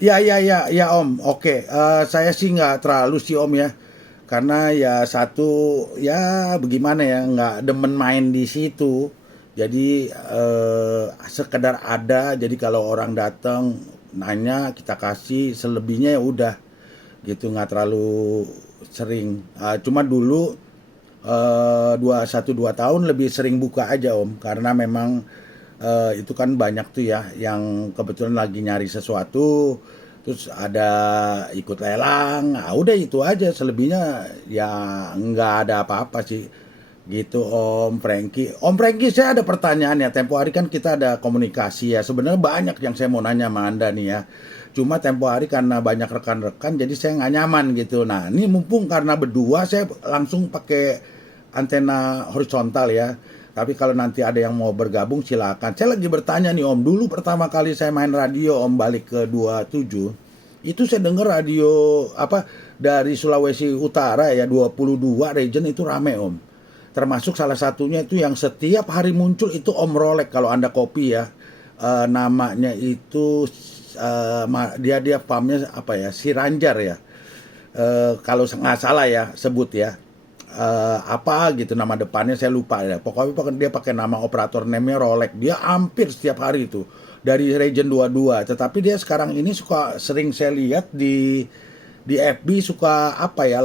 Ya Om. Oke. Saya sih nggak terlalu sih Om ya. Karena ya satu ya bagaimana ya nggak demen main di situ. Jadi sekedar ada. Jadi kalau orang datang nanya kita kasih selebihnya ya udah gitu nggak terlalu sering. Cuma dulu 1 2 tahun lebih sering buka aja Om karena memang itu kan banyak tuh ya yang kebetulan lagi nyari sesuatu terus ada ikut lelang, nah udah itu aja selebihnya ya nggak ada apa-apa sih gitu Om Franky saya ada pertanyaan ya tempo hari kan kita ada komunikasi ya sebenarnya banyak yang saya mau nanya sama Anda nih ya cuma tempo hari karena banyak rekan-rekan jadi saya nggak nyaman gitu nah ini mumpung karena berdua saya langsung pakai antena horizontal ya tapi kalau nanti ada yang mau bergabung silakan. Saya lagi bertanya nih Om, dulu pertama kali saya main radio Om balik ke 27, itu saya dengar radio apa dari Sulawesi Utara ya 22 region itu rame Om. Termasuk salah satunya itu yang setiap hari muncul itu Om Rolek kalau Anda kopi ya. Namanya itu dia farmnya apa ya? Siranjar ya. Kalau nggak salah ya sebut ya apa gitu nama depannya saya lupa ya. Pokoknya dia pakai nama operator name-nya Rolex. Dia hampir setiap hari itu dari region 22. Tetapi dia sekarang ini suka sering saya lihat di FB suka apa ya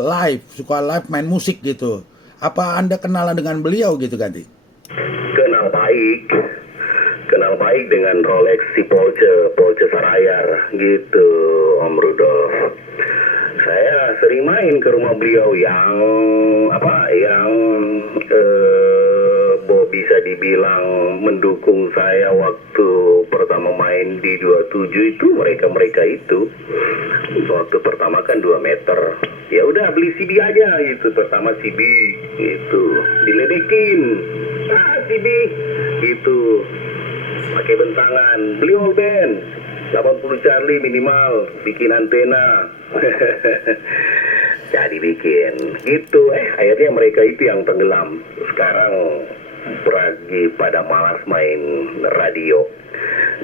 suka live main musik gitu. Apa Anda kenalan dengan beliau gitu Ganti? Kenal baik, kenal baik dengan Rolex si Polce Sarayar gitu, Om Rudolf. Saya sering main ke rumah beliau yang bisa dibilang mendukung saya waktu pertama main di 27 itu mereka itu. Waktu pertama kan 2 meter. Ya udah beli CD aja gitu, pertama CD gitu. Diledekin. CD gitu. Pakai bentangan, beli whole band 80 Charlie minimal, bikin antena. Jadi bikin gitu. Akhirnya mereka itu yang tenggelam. Sekarang pergi pada malas main radio.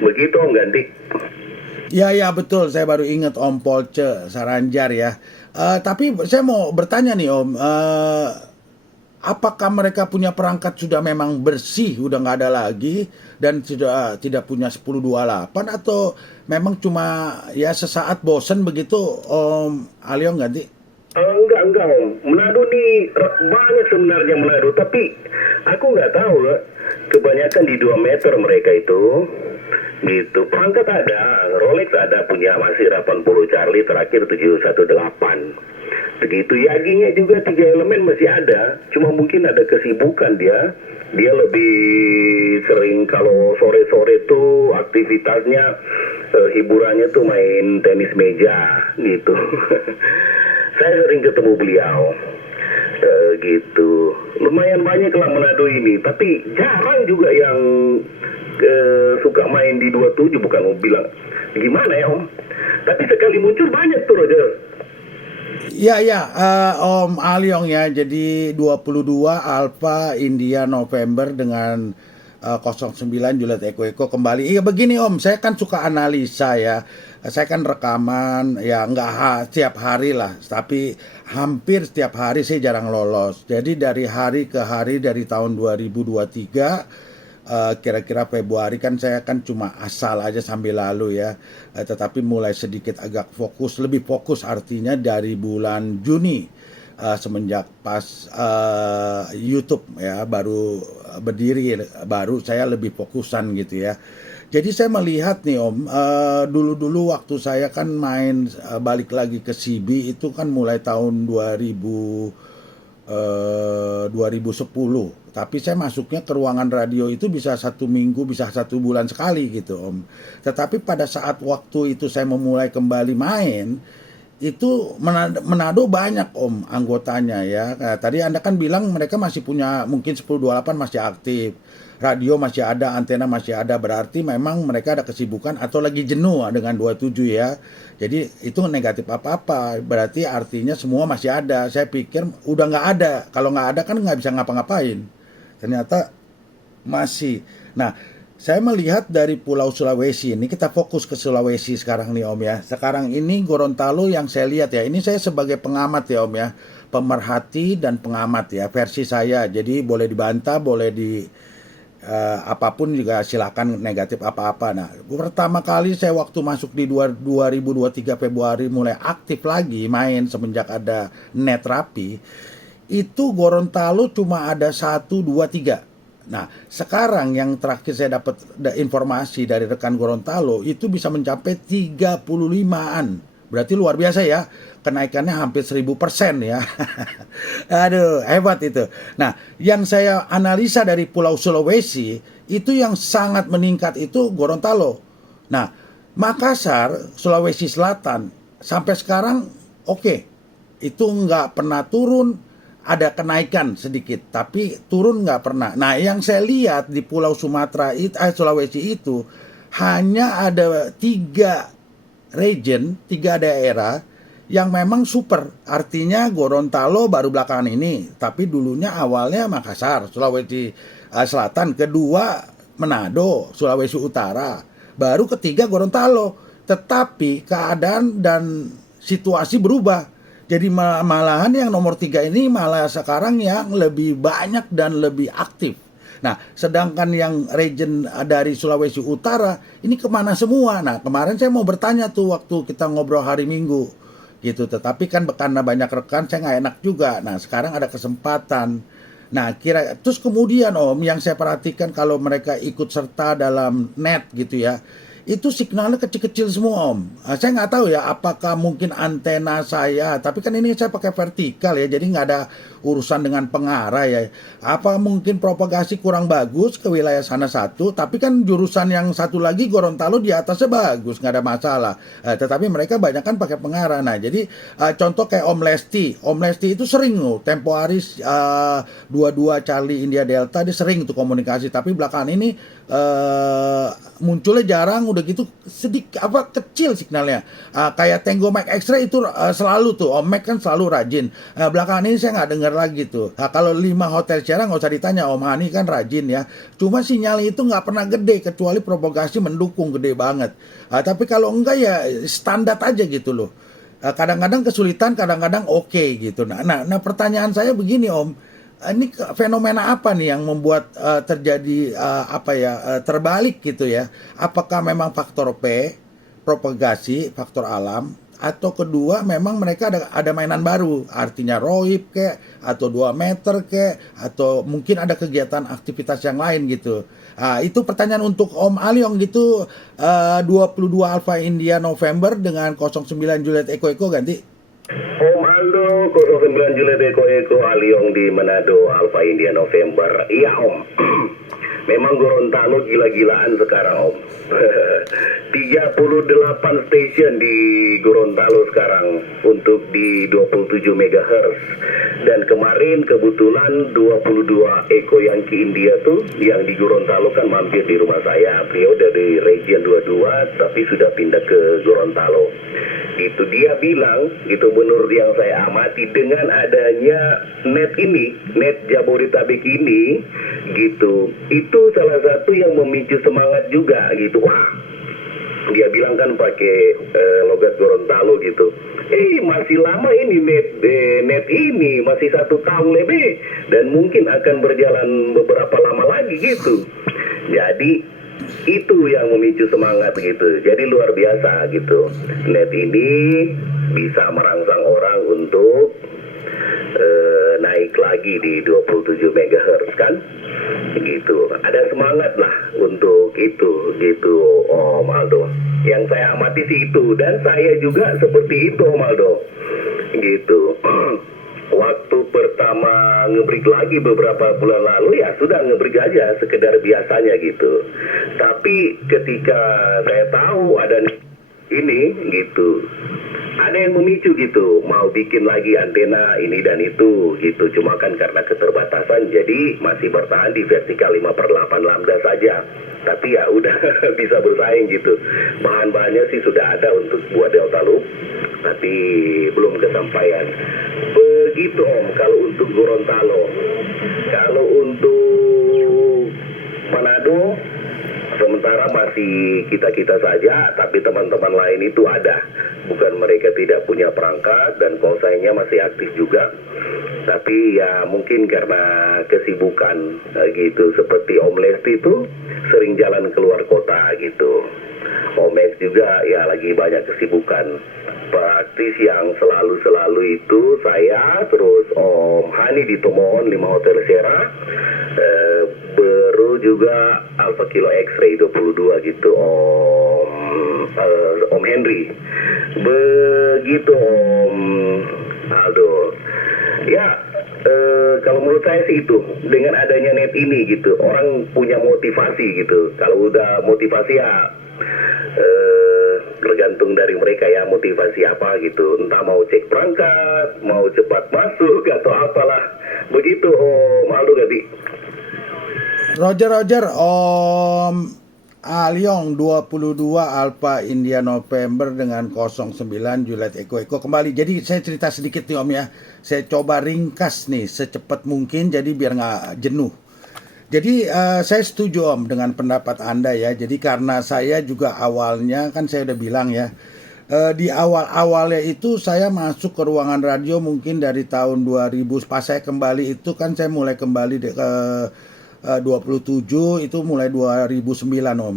Begitu Om Ganti. Ya betul, saya baru ingat Om Polce Saranjar ya. Tapi saya mau bertanya nih Om, apakah mereka punya perangkat sudah memang bersih, udah nggak ada lagi dan sudah tidak punya 1028 atau memang cuma ya sesaat bosen begitu Om Aliong ganti? Enggak Om. Manado nih banyak sebenarnya Manado, tapi aku nggak tahu lah. Kebanyakan di 2 meter mereka itu gitu. Perangkat ada, Rolex ada punya masih 80 Charlie terakhir 718. Begitu Yaginya juga 3 elemen masih ada. Cuma mungkin ada kesibukan dia. Dia lebih sering kalau sore-sore tuh aktivitasnya hiburannya tuh main tenis meja gitu. Saya sering ketemu beliau. Gitu. Lumayan banyak lah Manado ini, tapi jarang juga yang suka main di 27, bukan mau bilang gimana ya Om. Tapi sekali muncul banyak tuh Roger. Om Aliong ya. Jadi 22 Alpha India November dengan 09 Juliet Eko kembali. Iya begini Om, saya kan suka analisa ya. Saya kan rekaman ya nggak setiap hari lah, tapi hampir setiap hari saya jarang lolos. Jadi dari hari ke hari dari tahun 2023 kira-kira Februari kan saya kan cuma asal aja sambil lalu ya. Tetapi mulai sedikit agak lebih fokus artinya dari bulan Juni semenjak pas YouTube ya baru berdiri baru saya lebih fokusan gitu ya. Jadi saya melihat nih Om, dulu-dulu waktu saya kan main balik lagi ke CB itu kan mulai tahun 2010. Tapi saya masuknya ke ruangan radio itu bisa 1 minggu, bisa 1 bulan sekali gitu Om. Tetapi pada saat waktu itu saya memulai kembali main, itu Manado banyak Om anggotanya ya. Nah, tadi Anda kan bilang mereka masih punya mungkin 1028 masih aktif. Radio masih ada, antena masih ada, berarti memang mereka ada kesibukan atau lagi jenuh dengan 27 ya. Jadi itu negatif apa-apa, berarti artinya semua masih ada. Saya pikir udah nggak ada, kalau nggak ada kan nggak bisa ngapa-ngapain. Ternyata masih. Nah, saya melihat dari Pulau Sulawesi ini, kita fokus ke Sulawesi sekarang nih Om ya. Sekarang ini Gorontalo yang saya lihat ya, ini saya sebagai pengamat ya Om ya, pemerhati dan pengamat ya, versi saya. Jadi boleh dibantah, boleh di apapun juga silakan, negatif apa-apa. Nah, pertama kali saya waktu masuk di 2023 Februari mulai aktif lagi main semenjak ada net rapi, itu Gorontalo cuma ada 1, 2, 3. Nah, sekarang yang terakhir saya dapat informasi dari rekan Gorontalo itu bisa mencapai 35-an. Berarti luar biasa ya. Kenaikannya hampir 1000% ya. Aduh, hebat itu. Nah, yang saya analisa dari Pulau Sulawesi itu yang sangat meningkat itu Gorontalo. Nah, Makassar, Sulawesi Selatan sampai sekarang oke. Itu nggak pernah turun, ada kenaikan sedikit, tapi turun nggak pernah. Nah, yang saya lihat di Pulau Sulawesi itu hanya ada 3 region, 3 daerah yang memang super. Artinya Gorontalo baru belakangan ini, tapi dulunya awalnya Makassar, Sulawesi Selatan, kedua Manado, Sulawesi Utara, baru ketiga Gorontalo. Tetapi keadaan dan situasi berubah. Jadi malahan yang nomor 3 ini malah sekarang yang lebih banyak dan lebih aktif. Nah, sedangkan yang region dari Sulawesi Utara ini kemana semua? Nah, kemarin saya mau bertanya tuh waktu kita ngobrol hari Minggu gitu. Tetapi kan karena banyak rekan saya nggak enak juga. Nah, sekarang ada kesempatan. Nah, terus kemudian Om, yang saya perhatikan kalau mereka ikut serta dalam net gitu ya, itu signalnya kecil-kecil semua Om. Saya nggak tahu ya apakah mungkin antena saya, tapi kan ini saya pakai vertikal ya, jadi nggak ada urusan dengan pengarah ya. Apa mungkin propagasi kurang bagus ke wilayah sana satu, tapi kan jurusan yang satu lagi Gorontalo di atasnya bagus, nggak ada masalah. Tetapi mereka banyak kan pakai pengarah. Nah, jadi contoh kayak Om Lesti itu sering loh, tempo hari 22 Charlie India Delta dia sering tuh komunikasi, tapi belakangan ini munculnya jarang, udah gitu sedikit kecil signalnya. Kayak Tango Mike X-ray itu selalu tuh Om Mike kan selalu rajin. Belakangan ini saya nggak dengar lagi tuh. Kalau 5 hotel Sierra nggak usah ditanya, Om Hani kan rajin ya. Cuma sinyalnya itu nggak pernah gede, kecuali propagasi mendukung gede banget. Tapi kalau enggak ya standar aja gitu loh. Kadang-kadang kesulitan, kadang-kadang oke gitu. Nah, pertanyaan saya begini Om, ini fenomena apa nih yang membuat terjadi terbalik gitu ya? Apakah memang faktor P, propagasi, faktor alam, atau kedua memang mereka ada mainan baru, artinya roib kek, atau 2 meter kek, atau mungkin ada kegiatan aktivitas yang lain gitu. Itu pertanyaan untuk Om Aliong gitu. 22 Alpha India November dengan 09 Juliet Eko ganti. Om Aldo 09 Juliet Eko Aliong di Manado Alpha India November. Iya Om. Memang Gorontalo gila-gilaan sekarang Om. 38 station di Gorontalo sekarang untuk di 27 MHz. Dan kemarin kebetulan 22 Eko Yankee India tuh yang di Gorontalo kan mampir di rumah saya. Beliau dari region 22 tapi sudah pindah ke Gorontalo. Itu dia bilang gitu, menurut yang saya amati dengan adanya net ini, net Jabodetabek ini gitu, itu salah satu yang memicu semangat juga gitu. Wah, dia bilang kan pakai logat Gorontalo gitu. Masih lama ini net ini masih 1 tahun lebih dan mungkin akan berjalan beberapa lama lagi gitu. Jadi itu yang memicu semangat gitu. Jadi luar biasa gitu. Net ini bisa merangsang orang untuk naik lagi di 27 MHz kan. Gitu. Ada semangat lah untuk itu gitu Om Aldo. Yang saya amati sih itu, dan saya juga seperti itu Om Aldo. Gitu. Waktu pertama ngebreak lagi beberapa bulan lalu ya sudah ngebreak aja sekedar biasanya gitu. Tapi ketika saya tahu ada ini gitu, ada yang memicu gitu, mau bikin lagi antena ini dan itu gitu. Cuma kan karena keterbatasan jadi masih bertahan di vertikal 5/8 lambda saja. Tapi ya udah bisa bersaing gitu. Bahan-bahannya sih sudah ada untuk buat Delta Loop, tapi belum kesampaian. Begitu Om, kalau untuk Gorontalo. Kalau untuk Manado sementara masih kita-kita saja, tapi teman-teman lain itu ada. Bukan mereka tidak punya perangkat dan konsainya masih aktif juga. Tapi ya mungkin karena kesibukan gitu. Seperti Om Lesti itu sering jalan keluar kota gitu. Om Max juga ya lagi banyak kesibukan. Praktis yang selalu itu saya, terus Om Hani di Tomohon 5 Hotel Sierra, baru juga Alpha Kilo X-Ray 22 gitu Om Henry. Begitu Om Aldo. Ya, kalau menurut saya sih itu, dengan adanya net ini gitu, orang punya motivasi gitu. Kalau udah motivasi ya tergantung dari mereka ya, motivasi apa gitu. Entah mau cek perangkat, mau cepat masuk atau apalah. Begitu Om Aldo Gabi. Roger, Om Aliong 22 Alpha India November dengan 09 Juliet Eko kembali. Jadi saya cerita sedikit nih Om ya. Saya coba ringkas nih secepat mungkin jadi biar nggak jenuh. Jadi saya setuju Om dengan pendapat Anda ya. Jadi karena saya juga awalnya kan saya udah bilang ya, di awal-awalnya itu saya masuk ke ruangan radio mungkin dari tahun 2000. Pas saya kembali itu kan saya mulai kembali ke 27 itu mulai 2009 Om.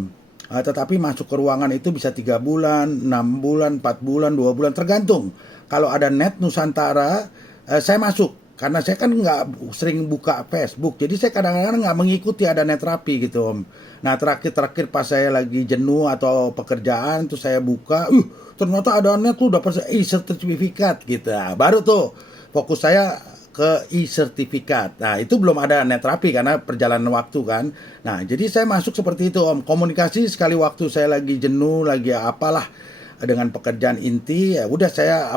Tetapi masuk ke ruangan itu bisa 3 bulan, 6 bulan, 4 bulan, 2 bulan tergantung. Kalau ada net Nusantara saya masuk. Karena saya kan nggak sering buka Facebook, jadi saya kadang-kadang nggak mengikuti ada net rapi gitu Om. Nah terakhir pas saya lagi jenuh atau pekerjaan tuh saya buka, ternyata ada net tuh dapat e-sertifikat gitu. Nah, baru tuh fokus saya ke e-sertifikat. Nah itu belum ada net rapi karena perjalanan waktu kan. Nah jadi saya masuk seperti itu Om. Komunikasi sekali waktu saya lagi jenuh, lagi apalah dengan pekerjaan inti, ya udah saya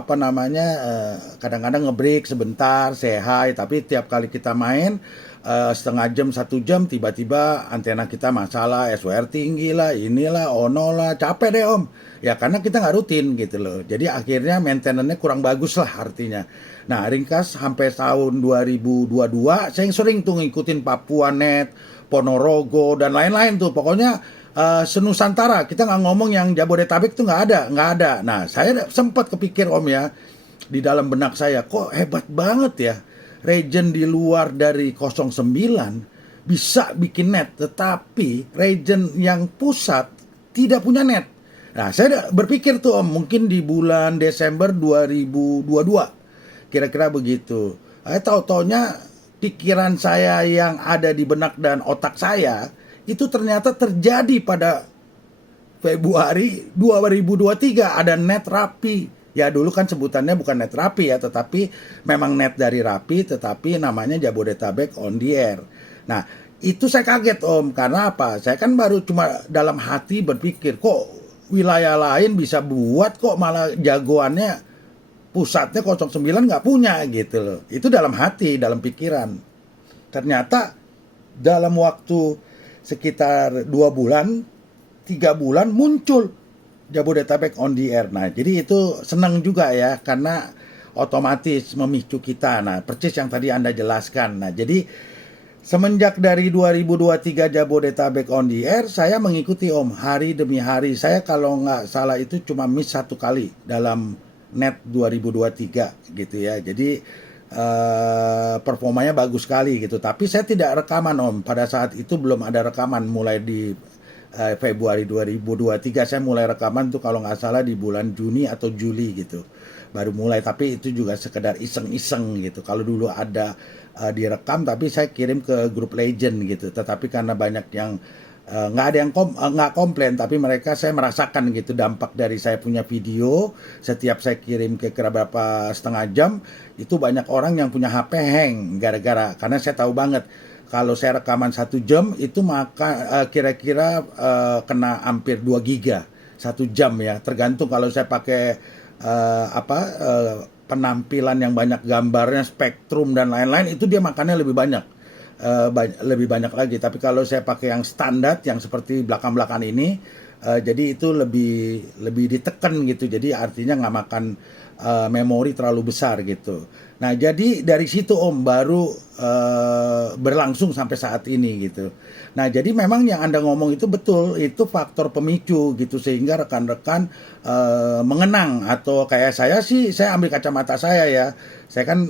kadang-kadang ngebreak sebentar, say hi, tapi tiap kali kita main setengah jam, 1 jam, tiba-tiba antena kita masalah, SWR tinggi lah, inilah, ono lah, capek deh Om. Ya karena kita nggak rutin gitu loh. Jadi akhirnya maintenance-nya kurang bagus lah artinya. Nah ringkas sampai tahun 2022, saya sering tuh ngikutin Papua Net, Ponorogo, dan lain-lain tuh. Pokoknya senusantara, kita nggak ngomong yang Jabodetabek tuh nggak ada. Nah, saya sempat kepikir Om ya, di dalam benak saya, kok hebat banget ya, region di luar dari 09 bisa bikin net, tetapi region yang pusat tidak punya net. Nah, saya berpikir tuh Om, mungkin di bulan Desember 2022, kira-kira begitu. Tahu-taunya pikiran saya yang ada di benak dan otak saya, itu ternyata terjadi pada Februari 2023 ada net rapi. Ya dulu kan sebutannya bukan net rapi ya, tetapi memang net dari rapi, tetapi namanya Jabodetabek on the air. Nah itu saya kaget Om, karena apa? Saya kan baru cuma dalam hati berpikir, kok wilayah lain bisa buat, kok malah jagoannya pusatnya 09 nggak punya gitu loh. Itu dalam hati, dalam pikiran. Ternyata dalam waktu sekitar 2 bulan, 3 bulan muncul Jabodetabek on the air. Nah, jadi itu senang juga ya, karena otomatis memicu kita. Nah, persis yang tadi Anda jelaskan. Nah, jadi semenjak dari 2023 Jabodetabek on the air, saya mengikuti Om, hari demi hari. Saya kalau nggak salah itu cuma miss 1 kali dalam net 2023 gitu ya. Jadi performanya bagus sekali gitu, tapi saya tidak rekaman Om. Pada saat itu belum ada rekaman, mulai di Februari 2023 saya mulai rekaman tuh kalau nggak salah di bulan Juni atau Juli gitu baru mulai, tapi itu juga sekedar iseng-iseng gitu. Kalau dulu ada direkam, tapi saya kirim ke grup legend gitu, tetapi karena banyak yang nggak ada yang nggak komplain, tapi saya merasakan gitu dampak dari saya punya video. Setiap saya kirim ke berapa setengah jam, itu banyak orang yang punya HP hang karena saya tahu banget kalau saya rekaman 1 jam itu maka kira-kira kena hampir 2 giga 1 jam ya, tergantung kalau saya pakai penampilan yang banyak gambarnya, spektrum dan lain-lain, itu dia makannya lebih banyak. Lebih banyak lagi. Tapi kalau saya pakai yang standar yang seperti belakang-belakang ini, jadi itu lebih ditekan gitu. Jadi artinya nggak makan memori terlalu besar gitu. Nah, jadi dari situ Om baru berlangsung sampai saat ini gitu. Nah, jadi memang yang Anda ngomong itu betul, itu faktor pemicu gitu sehingga rekan-rekan mengenang atau kayak saya sih, saya ambil kacamata saya ya. Saya kan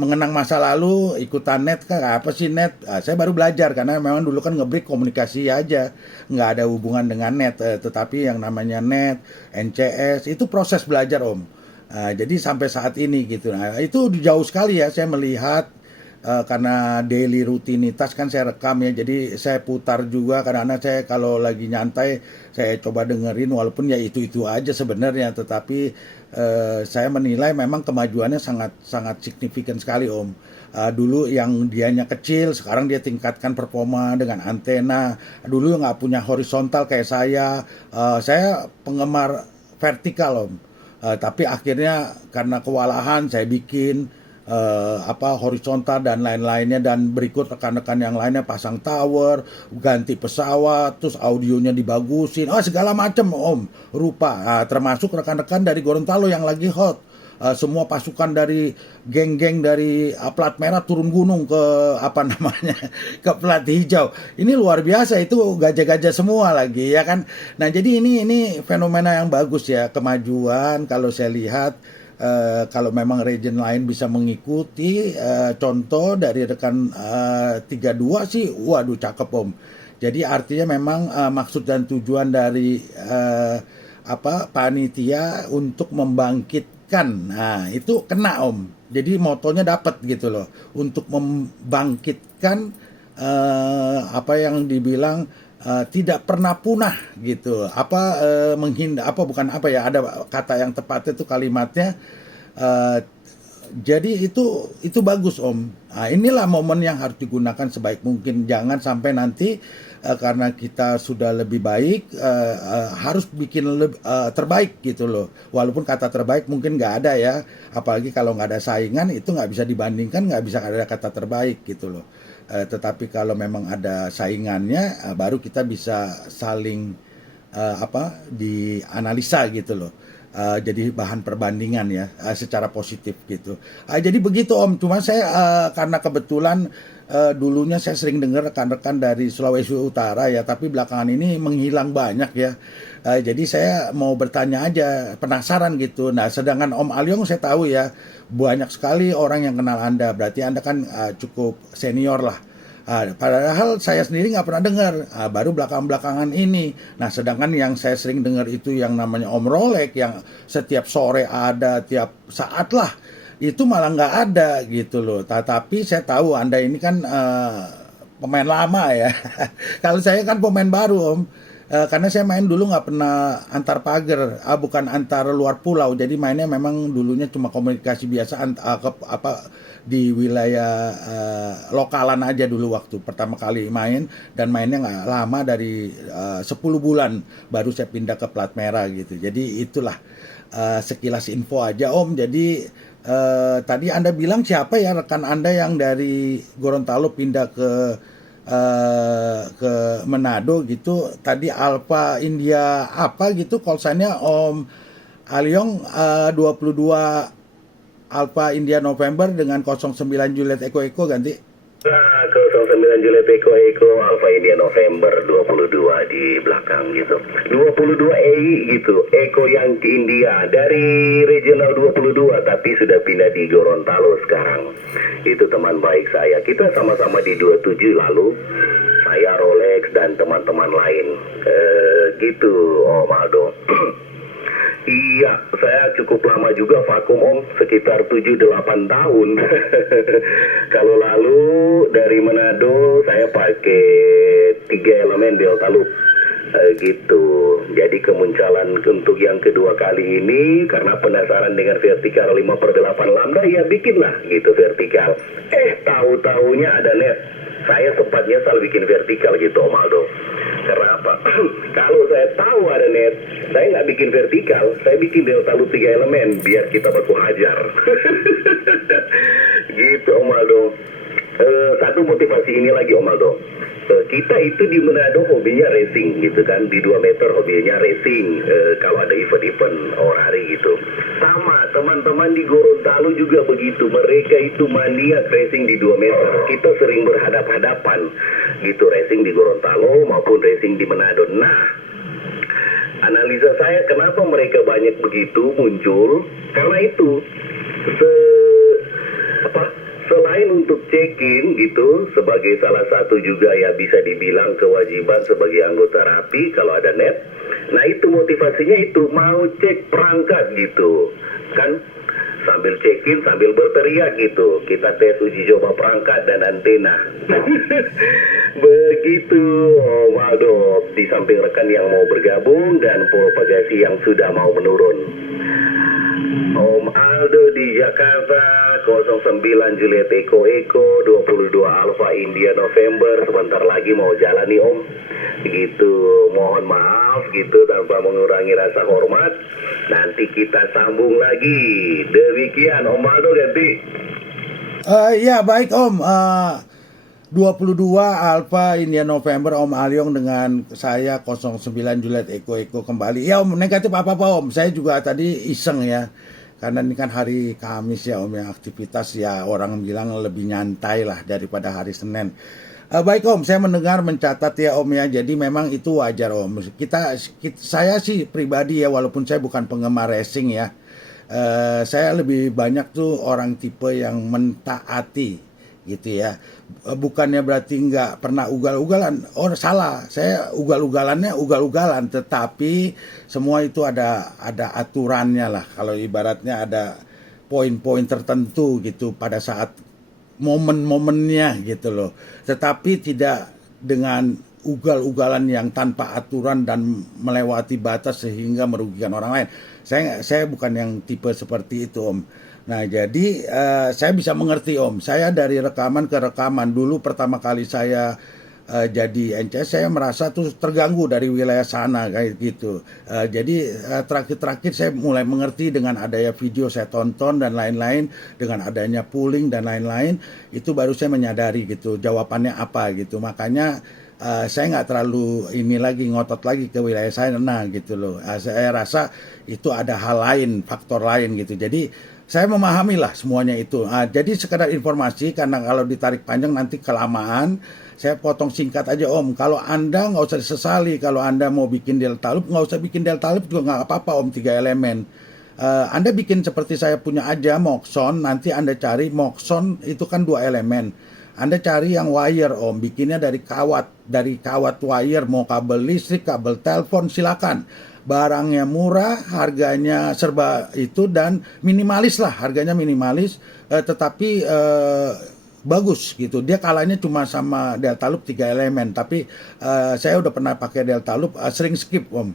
mengenang masa lalu, ikutan net kan apa sih net? Saya baru belajar karena memang dulu kan ngebreak komunikasi aja, nggak ada hubungan dengan net. Tetapi yang namanya net, NCS itu proses belajar Om. Jadi sampai saat ini gitu. Nah, itu jauh sekali ya saya melihat karena daily rutinitas kan saya rekam ya. Jadi saya putar juga karena saya kalau lagi nyantai saya coba dengerin walaupun ya itu-itu aja sebenarnya, tetapi saya menilai memang kemajuannya sangat sangat signifikan sekali Om. Dulu yang dianya kecil, sekarang dia tingkatkan performa dengan antena. Dulu nggak punya horizontal kayak saya penggemar vertikal Om. Tapi akhirnya karena kewalahan saya bikin horizontal dan lain-lainnya, dan berikut rekan-rekan yang lainnya pasang tower, ganti pesawat, terus audionya dibagusin, segala macam Om, rupa. Termasuk rekan-rekan dari Gorontalo yang lagi hot. Semua pasukan dari geng-geng dari plat merah turun gunung ke apa namanya ke plat hijau. Ini luar biasa, itu gajah-gajah semua lagi ya kan. Nah, jadi ini fenomena yang bagus ya, kemajuan kalau saya lihat. Kalau memang region lain bisa mengikuti contoh dari rekan 32 sih, waduh cakep Om. Jadi artinya memang maksud dan tujuan dari panitia untuk membangkitkan, nah itu kena Om. Jadi motonya dapat gitu loh, untuk membangkitkan apa yang dibilang tidak pernah punah gitu. Menghindar bukan ada kata yang tepat itu kalimatnya. Uh, jadi itu bagus Om. Nah, inilah momen yang harus digunakan sebaik mungkin. Jangan sampai nanti karena kita sudah lebih baik harus bikin terbaik gitu loh. Walaupun kata terbaik mungkin nggak ada ya. Apalagi kalau nggak ada saingan itu nggak bisa dibandingkan, nggak bisa ada kata terbaik gitu loh. Tetapi kalau memang ada saingannya, baru kita bisa saling dianalisa gitu loh. Jadi bahan perbandingan ya, secara positif gitu. Jadi begitu Om. Cuma saya karena kebetulan dulunya saya sering dengar rekan-rekan dari Sulawesi Utara ya, tapi belakangan ini menghilang banyak ya. Jadi saya mau bertanya aja, penasaran gitu. Nah, sedangkan Om Aliong saya tahu ya, banyak sekali orang yang kenal Anda. Berarti Anda kan cukup senior lah. Padahal saya sendiri nggak pernah dengar, baru belakangan ini. Nah, sedangkan yang saya sering dengar itu yang namanya Om Rolek, yang setiap sore ada, tiap saat lah, itu malah nggak ada gitu loh. Tetapi saya tahu Anda ini kan pemain lama ya. Kalau saya kan pemain baru Om. Karena saya main dulu nggak pernah antar pagar, bukan antar luar pulau. Jadi mainnya memang dulunya cuma komunikasi biasa di wilayah lokalan aja dulu waktu pertama kali main, dan mainnya nggak lama, dari 10 bulan baru saya pindah ke plat merah gitu. Jadi itulah sekilas info aja Om. Jadi tadi Anda bilang siapa ya rekan Anda yang dari Gorontalo pindah ke Manado gitu, tadi Alpha India apa gitu callsign-nya Om Aliong, 22 Alpha India November dengan 09 Juliet Eko ganti. Nah, 09 Juliet Eko Alpha India November 22 di belakang gitu. 22 EI gitu, Eko yang ke India dari regional 22 tapi sudah pindah di Gorontalo sekarang. Itu teman baik saya. Kita sama-sama di 27 lalu. Saya Rolex dan teman-teman lain. Gitu Om Aldo. Iya, saya cukup lama juga vakum Om, sekitar 7-8 tahun. Kalau lalu dari Manado saya pakai 3 elemen Delta Loop. Gitu. Jadi kemunculan untuk yang kedua kali ini karena penasaran dengan vertikal 5/8 lambda, ya bikinlah gitu vertikal. Tahu-taunya ada net. Saya sempatnya salah bikin vertikal gitu Om Aldo. Karena apa? Kalau saya tahu ada net, saya nggak bikin vertikal, saya bikin Delta Loop 3 elemen biar kita baku hajar. Gitu Om Aldo. Satu motivasi ini lagi Om Aldo. Kita itu di Manado hobinya racing gitu kan, di 2 meter hobinya racing. Kalau ada event-event hari gitu, sama teman-teman di Gorontalo juga begitu. Mereka itu maniak racing di 2 meter. Kita sering berhadap-hadapan gitu, racing di Gorontalo maupun racing di Manado. Nah, analisa saya kenapa mereka banyak begitu muncul, karena itu selain untuk check-in gitu sebagai salah satu juga ya bisa dibilang kewajiban sebagai anggota RAPI kalau ada net. Nah itu motivasinya itu mau cek perangkat gitu kan, sambil check-in sambil berteriak gitu, kita tes uji coba perangkat dan antena. Begitu Om Aldo, di samping rekan yang mau bergabung dan propagasi yang sudah mau menurun. Om Aldo di Jakarta 09 Juliet Eko 22 Alpha India November, sebentar lagi mau jalan nih Om gitu, mohon maaf gitu tanpa mengurangi rasa hormat, nanti kita sambung lagi. Demikian Om Aldo ganti. Ya baik Om, 22 Alpha India November Om Alyong dengan saya 09 Juliet Eko kembali. Ya Om, negatif apa-apa Om, saya juga tadi iseng ya. Karena ini kan hari Kamis ya Om, ya aktivitas ya orang bilang lebih nyantai lah daripada hari Senin. Baik Om, saya mencatat ya Om ya, jadi memang itu wajar Om. Saya sih pribadi ya, walaupun saya bukan penggemar racing ya, saya lebih banyak tuh orang tipe yang mentaati gitu ya. Bukannya berarti nggak pernah ugal-ugalan, salah, saya ugal-ugalan, tetapi semua itu ada aturannya lah. Kalau ibaratnya ada poin-poin tertentu gitu pada saat momen-momennya gitu loh. Tetapi tidak dengan ugal-ugalan yang tanpa aturan dan melewati batas sehingga merugikan orang lain. Saya bukan yang tipe seperti itu Om. Nah jadi saya bisa mengerti Om. Saya dari rekaman ke rekaman, dulu pertama kali saya jadi NCS saya merasa tuh terganggu dari wilayah sana kayak gitu. Jadi terakhir-terakhir saya mulai mengerti dengan adanya video saya tonton dan lain-lain, dengan adanya pooling dan lain-lain, itu baru saya menyadari gitu jawabannya apa gitu. Makanya saya nggak terlalu ngotot lagi ke wilayah sana gitu loh. Saya rasa itu ada hal lain, faktor lain gitu. Jadi saya memahami lah semuanya itu. Jadi sekedar informasi, karena kalau ditarik panjang nanti kelamaan. Saya potong singkat aja Om. Kalau Anda nggak usah disesali. Kalau Anda mau bikin delta loop, nggak usah bikin delta loop juga nggak apa-apa Om, 3 elemen. Anda bikin seperti saya punya aja, Moxon. Nanti Anda cari Moxon itu kan 2 elemen. Anda cari yang wire Om, bikinnya dari kawat wire, mau kabel listrik, kabel telepon, silakan. Barangnya murah, harganya serba itu, dan minimalis lah, harganya minimalis, tetapi bagus gitu. Dia kalahnya cuma sama delta loop 3 elemen, tapi saya udah pernah pakai delta loop, sering skip Om.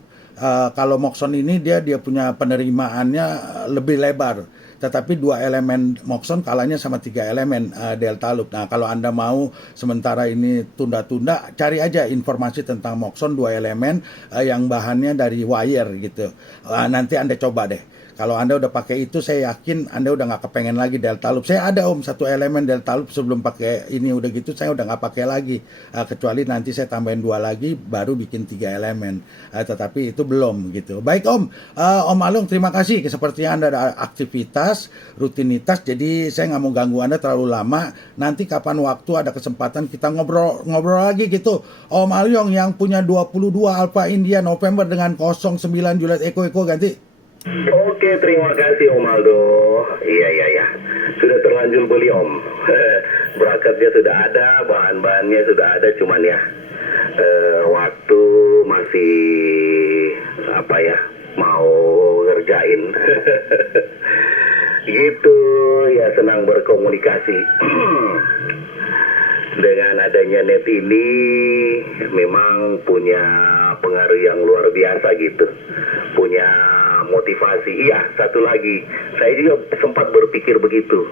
Kalau Moxon ini dia punya penerimaannya lebih lebar, tetapi 2 elemen Moxon kalahnya sama 3 elemen delta loop. Nah kalau Anda mau sementara ini tunda-tunda, cari aja informasi tentang Moxon 2 elemen yang bahannya dari wire gitu. Nanti Anda coba deh. Kalau Anda udah pakai itu, saya yakin Anda udah nggak kepengen lagi delta loop. Saya ada Om 1 elemen delta loop sebelum pakai ini, udah gitu saya udah nggak pakai lagi. Kecuali nanti saya tambahin 2 lagi, baru bikin 3 elemen. Tetapi itu belum gitu. Baik Om, Om Alung terima kasih. Sepertinya Anda ada aktivitas, rutinitas, jadi saya nggak mau ganggu Anda terlalu lama. Nanti kapan waktu ada kesempatan kita ngobrol lagi gitu. Om Alung yang punya 22 Alpha India November dengan 09 Juliet Eko ganti. Oke, terima kasih Om Aldo. Iya. Sudah terlanjur beli Om. Berakatnya sudah ada, bahan-bahannya sudah ada, cuman ya waktu masih mau ngerjain. Gitu ya, senang berkomunikasi. Dengan adanya net ini memang punya pengaruh yang luar biasa gitu. Punya motivasi. Iya, satu lagi, saya juga sempat berpikir begitu.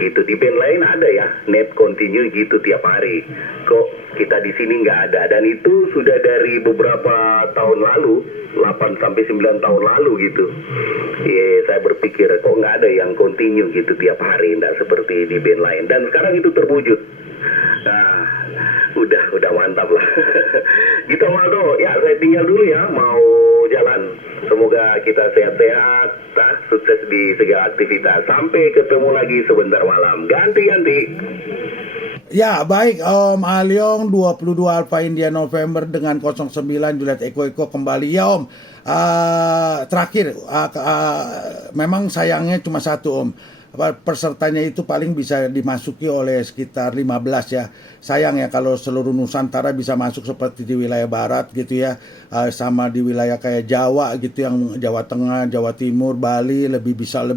Gitu, di band lain ada ya, net continue gitu tiap hari. Kok kita di sini nggak ada? Dan itu sudah dari beberapa tahun lalu, 8 sampai 9 tahun lalu gitu. Saya berpikir kok nggak ada yang continue gitu tiap hari, nggak seperti di band lain. Dan sekarang itu terwujud. Nah, udah mantap lah. Gitu Maldo, ya saya tinggal dulu ya, mau jalan. Semoga kita sehat-sehat, sukses di segala aktivitas. Sampai ketemu lagi sebentar malam. Ganti-ganti. Ya, baik Om Aliong 22 Alpha India November dengan 09 Juliet Eko kembali. Ya Om, terakhir, memang sayangnya cuma satu Om. Pesertanya itu paling bisa dimasuki oleh sekitar 15 ya. Sayang ya kalau seluruh Nusantara bisa masuk seperti di wilayah barat gitu ya, sama di wilayah kayak Jawa gitu, yang Jawa Tengah, Jawa Timur, Bali lebih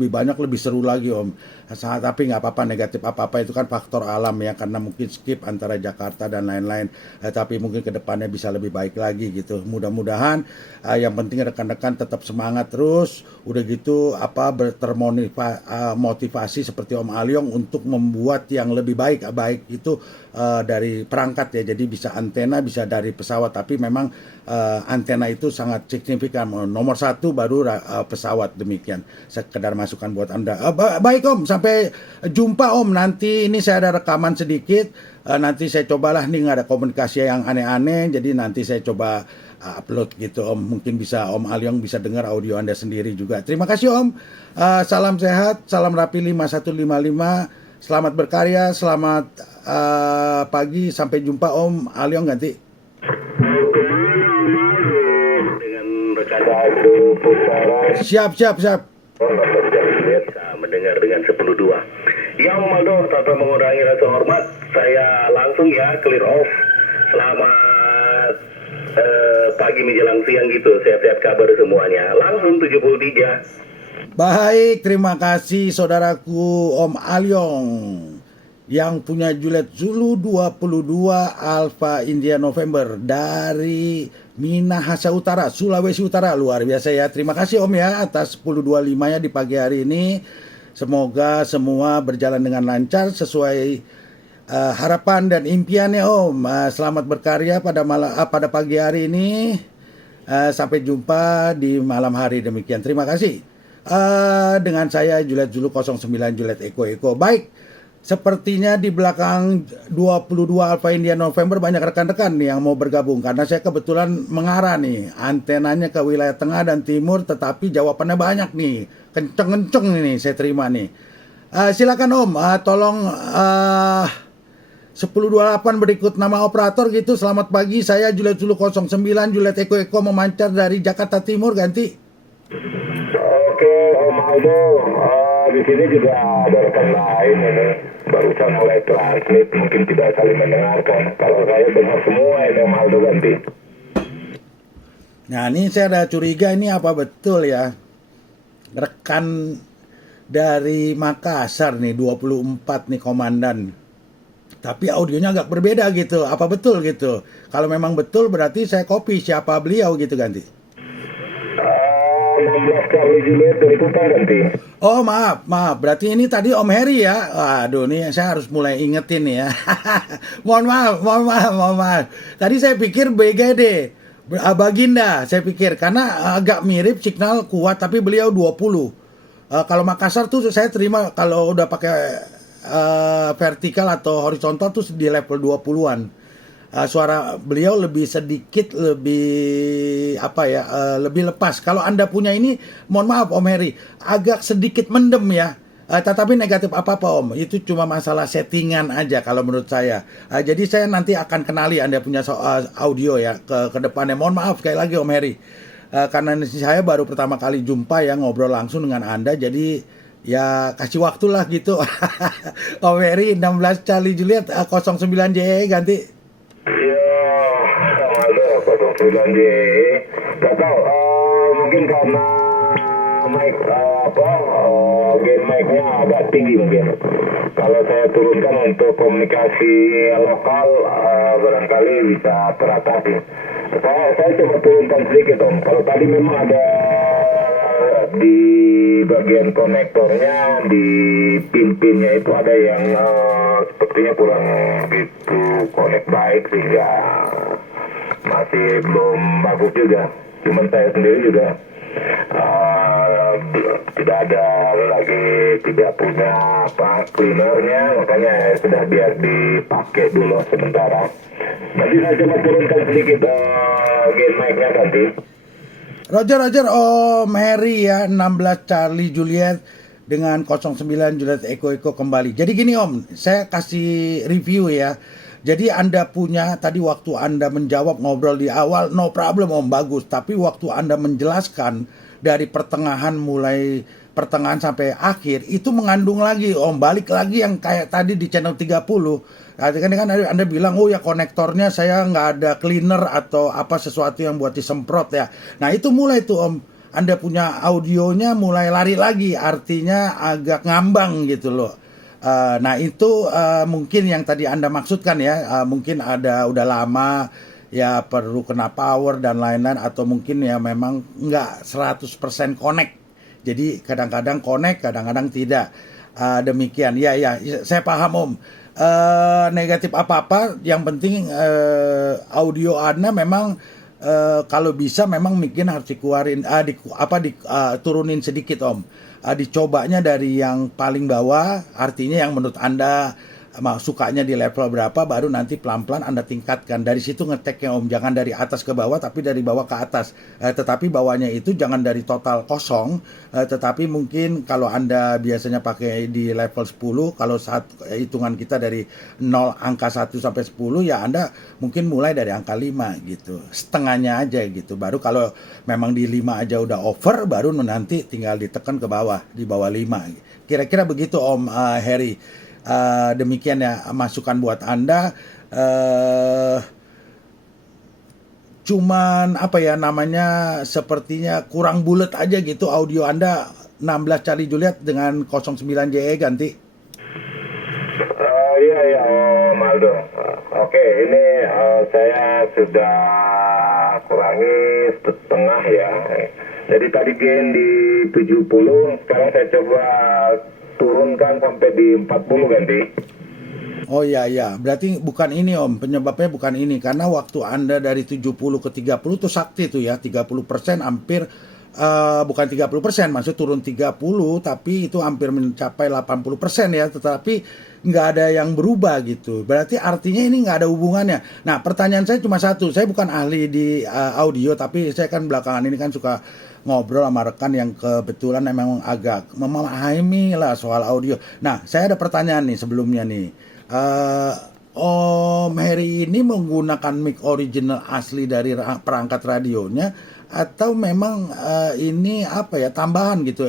banyak, lebih seru lagi Om. Tapi nggak apa-apa, negatif apa-apa itu kan faktor alam ya, karena mungkin skip antara Jakarta dan lain-lain. Tapi mungkin kedepannya bisa lebih baik lagi gitu. Mudah-mudahan yang penting rekan-rekan tetap semangat terus. Udah gitu motivasi seperti Om Aliong untuk membuat yang lebih baik itu dari perangkat ya, jadi bisa antena, bisa dari pesawat, tapi memang antena itu sangat signifikan. Nomor satu baru pesawat, demikian sekedar masukan buat Anda. Baik Om, sampai jumpa Om. Nanti ini saya ada rekaman sedikit, nanti saya cobalah nih, nggak ada komunikasi yang aneh-aneh, jadi nanti saya coba upload gitu Om. Mungkin bisa Om Aliong bisa dengar audio Anda sendiri juga. Terima kasih Om. Salam sehat, salam rapi 5155. Selamat berkarya, selamat pagi, sampai jumpa Om Aliong. Ganti. Dengan rekan satu putaran. Siap. Bisa mendengar dengan 10.2. Ya Om Aldo, tanpa mengurangi rasa hormat, saya langsung ya clear off. Selamat pagi menjelang siang gitu, sehat-sehat kabar semuanya. Langsung 73. Baik, terima kasih saudaraku Om Aliong yang punya Juliet Zulu 22 Alpha India November dari Minahasa Utara, Sulawesi Utara. Luar biasa ya. Terima kasih Om ya atas 10.25-nya di pagi hari ini. Semoga semua berjalan dengan lancar sesuai harapan dan impiannya Om. Selamat berkarya pada pagi hari ini. Sampai jumpa di malam hari, demikian. Terima kasih. Dengan saya Juliet Zulu 09 Juliet Eko. Baik, sepertinya di belakang 22 Alpha India November banyak rekan-rekan nih yang mau bergabung, karena saya kebetulan mengarah nih antenanya ke wilayah tengah dan timur, tetapi jawabannya banyak nih, kenceng-kenceng ini saya terima nih. Silakan Om, tolong 1028 berikut nama operator gitu. Selamat pagi, saya Juliet Zulu 09 Juliet Eko memancar dari Jakarta Timur. Ganti. Oke, Om Aldo, di sini juga ada rekan lain ini. Barusan mulai transmit, mungkin tidak saling mendengarkan. Kalau saya dengar semua ini Om Aldo, ganti. Nah, ini saya ada curiga, ini apa betul ya? Rekan dari Makassar nih, 24 nih komandan. Tapi audionya agak berbeda gitu. Apa betul gitu? Kalau memang betul berarti saya copy siapa beliau gitu, Ganti. 16 Charlie Juliet berikutnya, ganti. Oh maaf. Berarti ini tadi Om Heri ya. Waduh, nih saya harus mulai ingetin nih ya. Mohon maaf. Tadi saya pikir BGD, Baginda, saya pikir. Karena agak mirip, signal kuat, tapi beliau 20. Kalau Makassar tuh saya terima kalau udah pakai vertikal atau horizontal tuh di level 20-an. Suara beliau lebih sedikit lebih lebih lepas. Kalau Anda punya ini, mohon maaf Om Heri, agak sedikit mendem ya. Tetapi negatif apa-apa Om, itu cuma masalah settingan aja kalau menurut saya. Jadi saya nanti akan kenali Anda punya audio ya ke depannya. Mohon maaf sekali lagi Om Heri, karena saya baru pertama kali jumpa ya, ngobrol langsung dengan Anda, jadi ya kasih waktu lah gitu. Om Heri 16 Charlie Juliet 09JE ganti. Ada 09J, gak tau, mungkin karena gain mic-nya agak tinggi mungkin. Kalau saya turunkan untuk komunikasi lokal, barangkali bisa teratasi. Saya coba turunkan sedikit Om. Kalau tadi memang ada di bagian konektornya, di pin-pinnya itu ada yang sepertinya kurang gitu connect baik, sehingga masih belum bagus juga. Cuman saya sendiri juga tidak punya cleanernya, makanya sudah biar dipakai dulu sementara. Nanti saya coba turunkan sedikit gain mic-nya nanti. Roger, Om Harry ya, 16 Charlie Juliet dengan 09 Juliet Eko kembali. Jadi gini Om, saya kasih review ya. Jadi Anda punya, tadi waktu Anda menjawab ngobrol di awal, no problem Om, bagus. Tapi waktu Anda menjelaskan dari pertengahan sampai akhir, itu mengandung lagi Om, balik lagi yang kayak tadi di channel 30. Kan Anda bilang, oh ya konektornya saya nggak ada cleaner atau apa sesuatu yang buat disemprot ya. Nah itu mulai tuh Om, Anda punya audionya mulai lari lagi, artinya agak ngambang gitu loh. Nah itu mungkin yang tadi Anda maksudkan ya, mungkin udah lama ya perlu kena power dan lain-lain, atau mungkin ya memang nggak 100% connect. Jadi kadang-kadang connect, kadang-kadang tidak. Demikian. Ya, saya paham Om. Negatif apa-apa, yang penting audio Anda memang kalau bisa memang mungkin harus dikeluarin, turunin sedikit Om. Dicobanya dari yang paling bawah, artinya yang menurut Anda sukanya di level berapa, baru nanti pelan-pelan Anda tingkatkan. Dari situ ngeteknya Om, jangan dari atas ke bawah, tapi dari bawah ke atas. Tetapi bawahnya itu jangan dari total kosong, tetapi mungkin kalau Anda biasanya pakai di level 10, kalau hitungan kita dari 0 angka 1 sampai 10, ya Anda mungkin mulai dari angka 5 gitu. Setengahnya aja gitu. Baru kalau memang di 5 aja udah over, baru nanti tinggal ditekan ke bawah, di bawah 5. Kira-kira begitu Om Harry. Demikian ya masukan buat Anda. Cuman apa ya namanya, sepertinya kurang bulat aja gitu audio Anda. 16 Charlie Juliet dengan 09 JE ganti. Iya Om Aldo. Oke, ini saya sudah kurangi setengah ya. Jadi tadi gain di 70, sekarang saya coba turunkan sampai di 40 ganti. Oh iya, berarti bukan ini Om, penyebabnya bukan ini, karena waktu Anda dari 70 ke 30 tuh sakti tuh ya, 30% hampir, bukan 30%, maksud turun 30, tapi itu hampir mencapai 80% ya, tetapi nggak ada yang berubah gitu, berarti artinya ini nggak ada hubungannya. Nah pertanyaan saya cuma satu, saya bukan ahli di audio, tapi saya kan belakangan ini kan suka ngobrol sama rekan yang kebetulan memang agak memahami lah soal audio. Nah saya ada pertanyaan nih sebelumnya nih. Om Harry ini menggunakan mic original asli dari perangkat radionya, atau memang ini apa ya, tambahan gitu,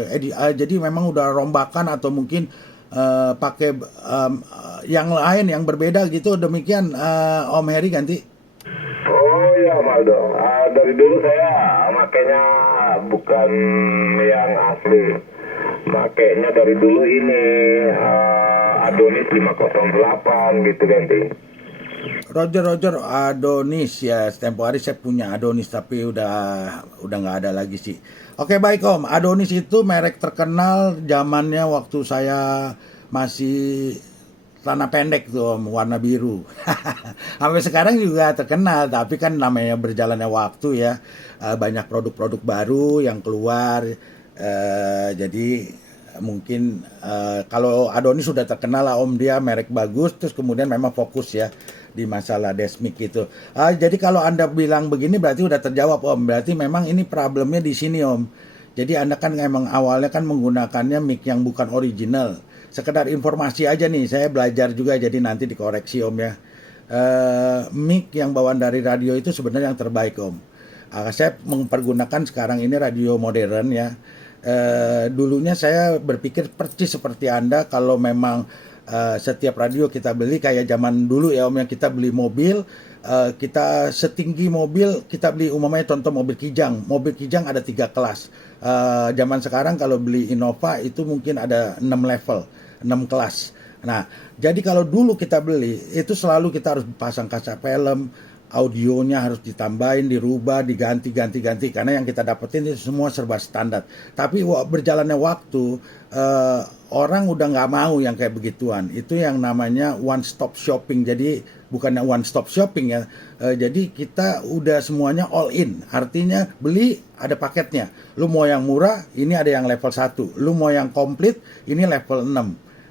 jadi memang udah rombakan, atau mungkin pakai yang lain yang berbeda gitu. Demikian Om Harry ganti. Oh iya Maldo, dari dulu saya makainya bukan yang asli, makainya dari dulu ini Adonis 508 gitu ganti. Roger, Adonis ya, tempo hari saya punya Adonis, tapi udah nggak ada lagi sih. Oke baik Om, Adonis itu merek terkenal zamannya waktu saya masih celana pendek tuh Om, warna biru. Sampai sekarang juga terkenal, tapi kan namanya berjalannya waktu ya, banyak produk-produk baru yang keluar, jadi mungkin kalau Adonis sudah terkenal lah Om, dia merek bagus, terus kemudian memang fokus ya di masalah desmic itu. Jadi kalau Anda bilang begini berarti udah terjawab Om, berarti memang ini problemnya di sini Om. Jadi Anda kan memang awalnya kan menggunakannya mic yang bukan original. Sekedar informasi aja nih, saya belajar juga, jadi nanti dikoreksi Om ya. Mic yang bawaan dari radio itu sebenarnya yang terbaik Om. Saya mempergunakan sekarang ini radio modern ya. Dulunya saya berpikir persis seperti Anda, kalau memang setiap radio kita beli kayak zaman dulu ya Om, yang kita beli mobil, kita setinggi mobil kita beli, umumnya contoh mobil Kijang ada 3 kelas. Zaman sekarang kalau beli Innova itu mungkin ada 6 level, 6 kelas. Nah jadi kalau dulu kita beli itu selalu kita harus pasang kaca film, audionya harus ditambahin, dirubah, diganti, karena yang kita dapetin itu semua serba standar. Tapi berjalannya waktu, orang udah nggak mau yang kayak begituan. Itu yang namanya one stop shopping. Jadi bukannya one stop shopping ya, jadi kita udah semuanya all in. Artinya beli ada paketnya. Lu mau yang murah, ini ada yang level 1. Lu mau yang komplit, ini level 6.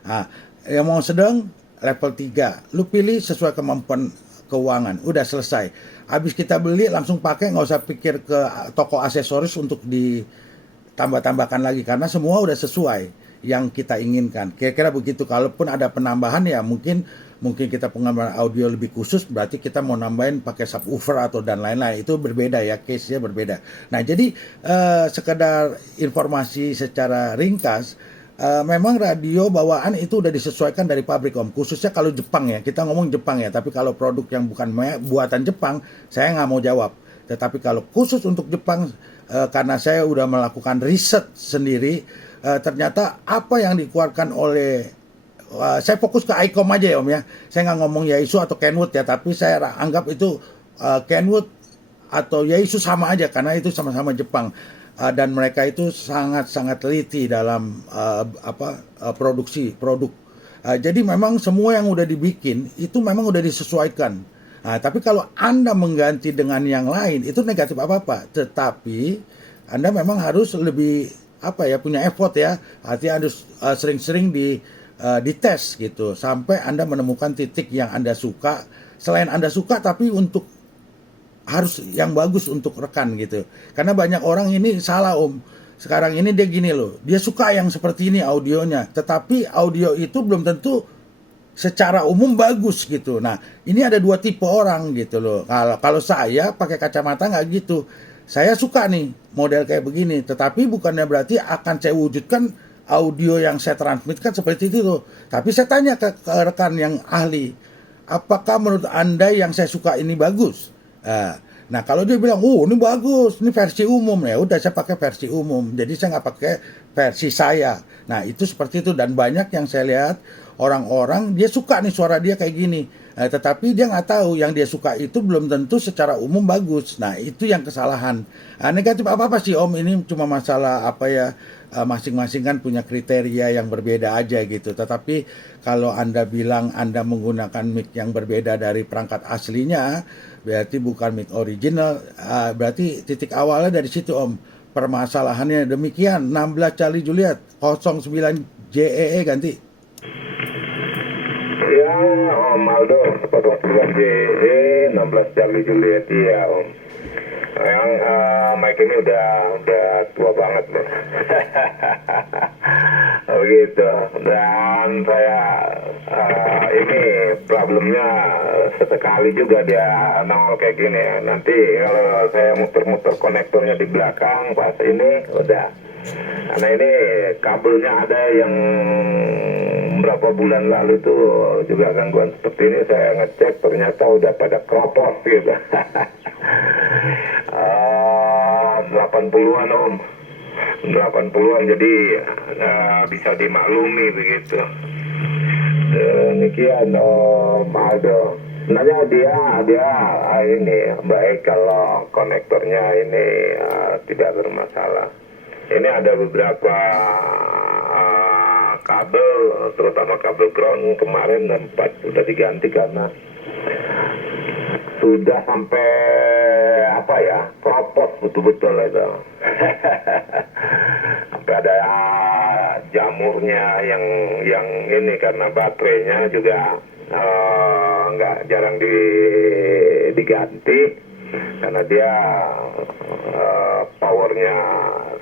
Nah, yang mau sedang level 3. Lu pilih sesuai kemampuan keuangan. Udah selesai. Habis kita beli langsung pakai, nggak usah pikir ke toko aksesoris untuk ditambah-tambahkan lagi karena semua udah sesuai yang kita inginkan. Kira-kira begitu. Kalaupun ada penambahan ya mungkin kita pengembangan audio lebih khusus, berarti kita mau nambahin pakai subwoofer atau dan lain-lain. Itu berbeda ya, case-nya berbeda. Nah, jadi sekedar informasi secara ringkas, memang radio bawaan itu udah disesuaikan dari pabrik Om. Khususnya kalau Jepang ya, kita ngomong Jepang ya. Tapi kalau produk yang bukan buatan Jepang, saya nggak mau jawab. Tetapi kalau khusus untuk Jepang, karena saya udah melakukan riset sendiri, ternyata apa yang dikeluarkan oleh saya fokus ke ICOM aja ya Om ya. Saya nggak ngomong Yaesu atau Kenwood ya, tapi saya anggap itu Kenwood atau Yaesu sama aja karena itu sama-sama Jepang. Dan mereka itu sangat-sangat teliti dalam produksi produk. Jadi memang semua yang udah dibikin itu memang udah disesuaikan. Nah, tapi kalau Anda mengganti dengan yang lain itu negatif apa-apa. Tetapi Anda memang harus lebih punya effort ya. Artinya harus sering-sering dites gitu sampai Anda menemukan titik yang Anda suka. Selain Anda suka tapi untuk harus yang bagus untuk rekan gitu. Karena banyak orang ini salah Om. Sekarang ini dia gini loh, dia suka yang seperti ini audionya, tetapi audio itu belum tentu secara umum bagus gitu. Nah, ini ada dua tipe orang gitu loh. Kalau saya pakai kacamata nggak gitu. Saya suka nih model kayak begini, tetapi bukannya berarti akan saya wujudkan audio yang saya transmitkan seperti itu loh. Tapi saya tanya ke rekan yang ahli, apakah menurut Anda yang saya suka ini bagus? Nah kalau dia bilang, ini bagus, ini versi umum, ya udah saya pakai versi umum. Jadi saya nggak pakai versi saya. Nah itu seperti itu, dan banyak yang saya lihat orang-orang dia suka nih suara dia kayak gini, tetapi dia nggak tahu yang dia suka itu belum tentu secara umum bagus. Nah itu yang kesalahan. Negatif apa sih Om? Ini cuma masalah masing-masing kan punya kriteria yang berbeda aja gitu. Tetapi kalau Anda bilang Anda menggunakan mic yang berbeda dari perangkat aslinya, berarti bukan mic original. Berarti titik awalnya dari situ Om. Permasalahannya demikian. 16 Charlie Juliet 09 JEE ganti. Ya Om Aldo 09 JEE 16 Charlie Juliet. Iya Om. Yang mic ini udah tua banget loh. Begitu. Dan saya ini problemnya sesekali juga dia nongol kayak gini ya. Nanti kalau saya muter-muter konektornya di belakang pas ini udah. Karena ini kabelnya ada yang berapa bulan lalu tuh juga gangguan seperti ini, saya ngecek ternyata udah pada kropos gitu. 80-an Om, 80-an, jadi bisa dimaklumi begitu. Demikian Om Aldo. Sebenarnya dia ini baik kalau konektornya ini tidak bermasalah. Ini ada beberapa kabel, terutama kabel ground kemarin 4 sudah diganti karena sudah sampai kropos betul-betul itu. Sampai ada jamurnya yang ini karena baterainya juga nggak jarang diganti karena dia powernya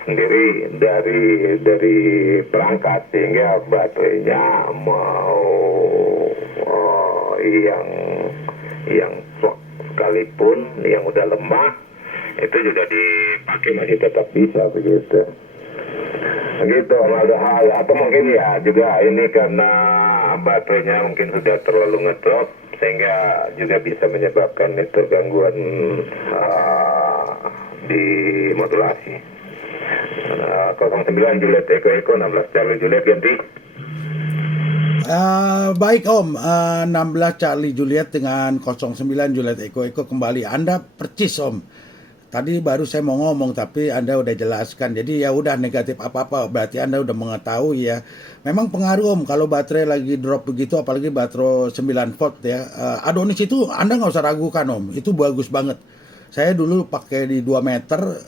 sendiri dari perangkat sehingga baterainya mau yang shock sekalipun yang udah lemah itu juga dipakai masih tetap bisa begitu. Begitu ada hal atau mungkin ya juga ini karena baterainya mungkin sudah terlalu ngedrop sehingga juga bisa menyebabkan itu gangguan di modulasi. 09 Juliet Eko 16 Charlie Juliet ganti. Baik Om, 16 Charlie Juliet dengan 09 Juliet Eko kembali. Anda percis Om. Tadi baru saya mau ngomong tapi Anda udah jelaskan. Jadi ya udah negatif apa-apa berarti Anda udah mengetahui ya. Memang pengaruh Om kalau baterai lagi drop begitu, apalagi baterai 9 volt ya. Adonis itu Anda nggak usah ragukan Om. Itu bagus banget. Saya dulu pakai di 2 meter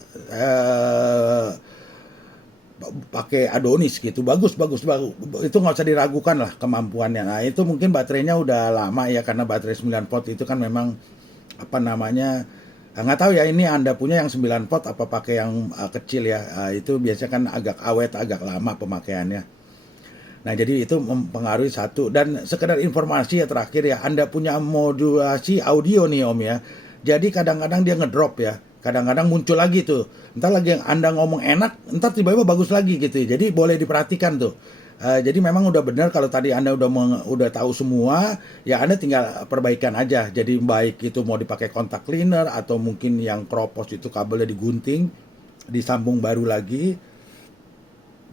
pakai Adonis gitu, bagus bagus bagus, itu nggak usah diragukan lah kemampuannya. Nah itu mungkin baterainya udah lama ya, karena baterai 9 volt itu kan memang apa namanya, nggak tahu ya ini Anda punya yang 9 volt apa pakai yang kecil ya. Itu biasanya kan agak awet, agak lama pemakaiannya. Nah jadi itu mempengaruhi satu. Dan sekedar informasi ya terakhir ya, Anda punya modulasi audio nih Om ya, jadi kadang-kadang dia ngedrop ya, kadang-kadang muncul lagi tuh, entar lagi yang Anda ngomong enak, entar tiba-tiba bagus lagi gitu ya. Jadi boleh diperhatikan tuh. Jadi memang udah benar kalau tadi Anda udah tahu semua, ya Anda tinggal perbaikan aja. Jadi baik itu mau dipakai kontak cleaner atau mungkin yang kropos itu kabelnya digunting, disambung baru lagi,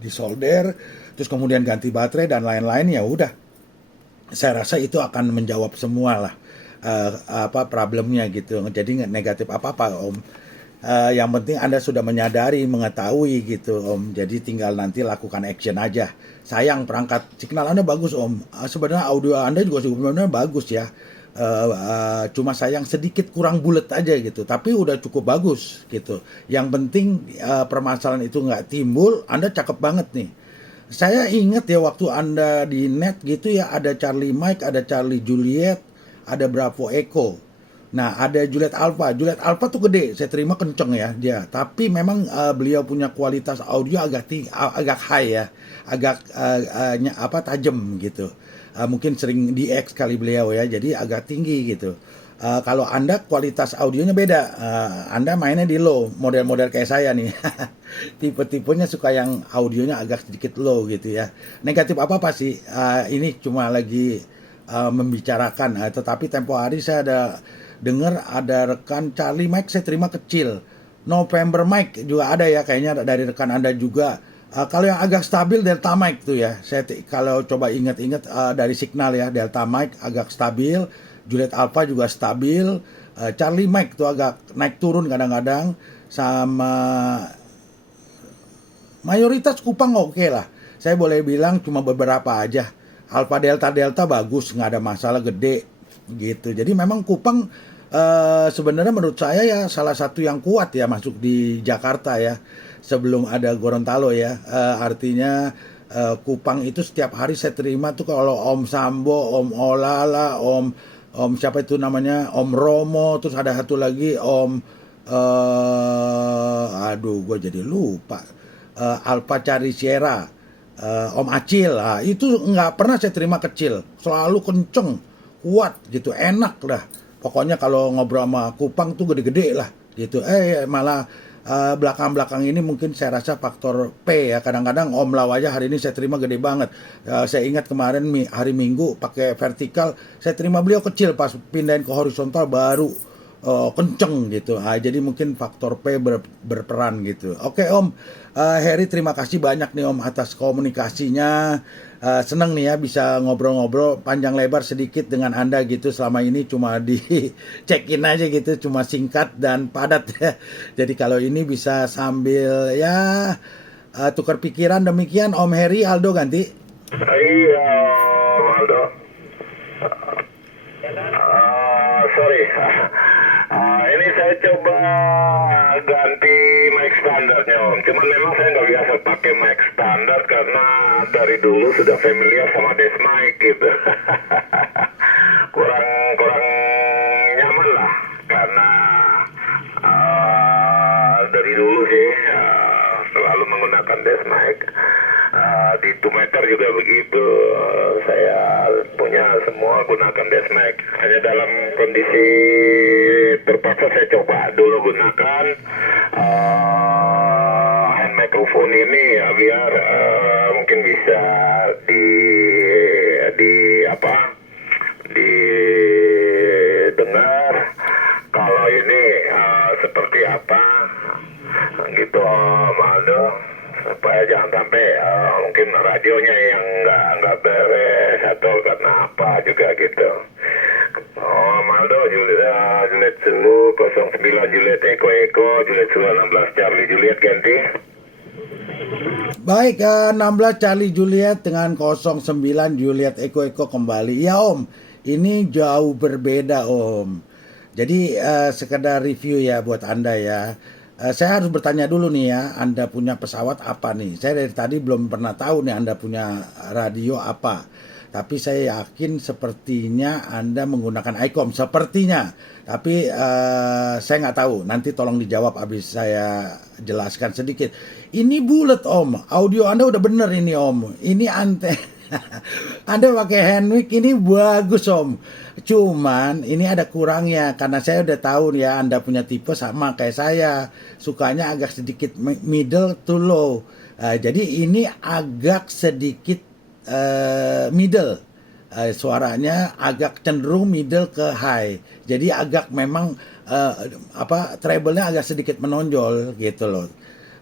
disolder, terus kemudian ganti baterai dan lain-lain, ya udah. Saya rasa itu akan menjawab semua lah problemnya gitu. Jadi nggak negatif apa-apa Om. Yang penting Anda sudah menyadari, mengetahui gitu Om. Jadi tinggal nanti lakukan action aja. Sayang perangkat signal Anda bagus Om. Sebenarnya audio Anda juga sebenarnya bagus ya. Cuma sayang sedikit kurang bulat aja gitu. Tapi udah cukup bagus gitu. Yang penting permasalahan itu nggak timbul. Anda cakep banget nih. Saya ingat ya waktu Anda di net gitu ya, ada Charlie Mike, ada Charlie Juliet, ada Bravo Echo. Nah, ada Juliet Alpha. Juliet Alpha tuh gede, saya terima kenceng ya dia. Tapi memang beliau punya kualitas audio agak high ya, agak tajam gitu. Mungkin sering DX kali beliau ya, jadi agak tinggi gitu. Kalau Anda kualitas audionya beda, Anda mainnya di low, model-model kayak saya nih. Tipe-tipenya suka yang audionya agak sedikit low gitu ya. Negatif apa-apa sih, ini cuma lagi membicarakan. Tetapi tempo hari saya ada dengar ada rekan Charlie Mike saya terima kecil. November Mike juga ada ya, kayaknya dari rekan Anda juga. Kalau yang agak stabil Delta Mike tuh ya, saya kalau coba ingat-ingat dari signal ya, Delta Mike agak stabil, Juliet Alpha juga stabil, Charlie Mike tuh agak naik turun kadang-kadang, sama mayoritas Kupang oke lah. Saya boleh bilang cuma beberapa aja. Alpha Delta bagus, nggak ada masalah, gede gitu. Jadi memang Kupang sebenarnya menurut saya ya salah satu yang kuat ya masuk di Jakarta ya, sebelum ada Gorontalo ya. Artinya Kupang itu setiap hari saya terima tuh kalau Om Sambo, Om Olala, Om siapa itu namanya, Om Romo, terus ada satu lagi Om aduh gue jadi lupa, Alpha Cari Sierra, Om Acil. Itu nggak pernah saya terima kecil, selalu kenceng, kuat gitu, enak dah. Pokoknya kalau ngobrol sama Kupang tuh gede-gede lah gitu. Malah belakang-belakang ini mungkin saya rasa faktor P ya. Kadang-kadang Om Law aja hari ini saya terima gede banget. Saya ingat kemarin hari Minggu pakai vertikal, saya terima beliau kecil, pas pindahin ke horizontal baru kenceng gitu. Jadi mungkin faktor P berperan gitu. Oke Om, Heri terima kasih banyak nih Om atas komunikasinya. Seneng nih ya bisa ngobrol-ngobrol panjang lebar sedikit dengan Anda gitu. Selama ini cuma di check-in aja gitu, cuma singkat dan padat ya. Jadi kalau ini bisa sambil ya tukar pikiran. Demikian Om Heri. Aldo ganti. Iya, Aldo. Sorry. Ini saya coba ganti mic standarnya Om. Cuman memang saya nggak biasa pakai mic standar karena dari dulu sudah familiar sama desk mic gitu. kurang nyaman lah karena dari dulu sih selalu menggunakan desk mic. Di 2 meter juga begitu, saya punya semua gunakan desk mic. Hanya dalam kondisi terpaksa saya coba dulu gunakan hand microphone ini ya, biar mungkin bisa didengar kalau ini seperti apa gitu Om Aldo, supaya jangan sampai mungkin radionya yang nggak beres atau karena apa juga gitu. Maldo, Juliet Sulu 09 Juliet Eko, Juliet Sulu 16 Charlie Juliet ganti. Baik, 16 Charlie Juliet dengan 09 Juliet Eko kembali. Ya Om, ini jauh berbeda Om. Jadi sekedar review ya buat Anda ya. Saya harus bertanya dulu nih ya, Anda punya pesawat apa nih? Saya dari tadi belum pernah tahu nih Anda punya radio apa. Tapi saya yakin sepertinya Anda menggunakan ICOM, sepertinya. Tapi saya nggak tahu. Nanti tolong dijawab habis saya jelaskan sedikit. Ini bulat Om, audio Anda udah bener ini Om. Ini Anda pakai handmic ini bagus Om. Cuman ini ada kurangnya karena saya udah tahu ya Anda punya tipe sama kayak saya. Sukanya agak sedikit middle to low. Jadi ini agak sedikit middle. Suaranya agak cenderung middle ke high. Jadi agak memang treble-nya agak sedikit menonjol gitu loh.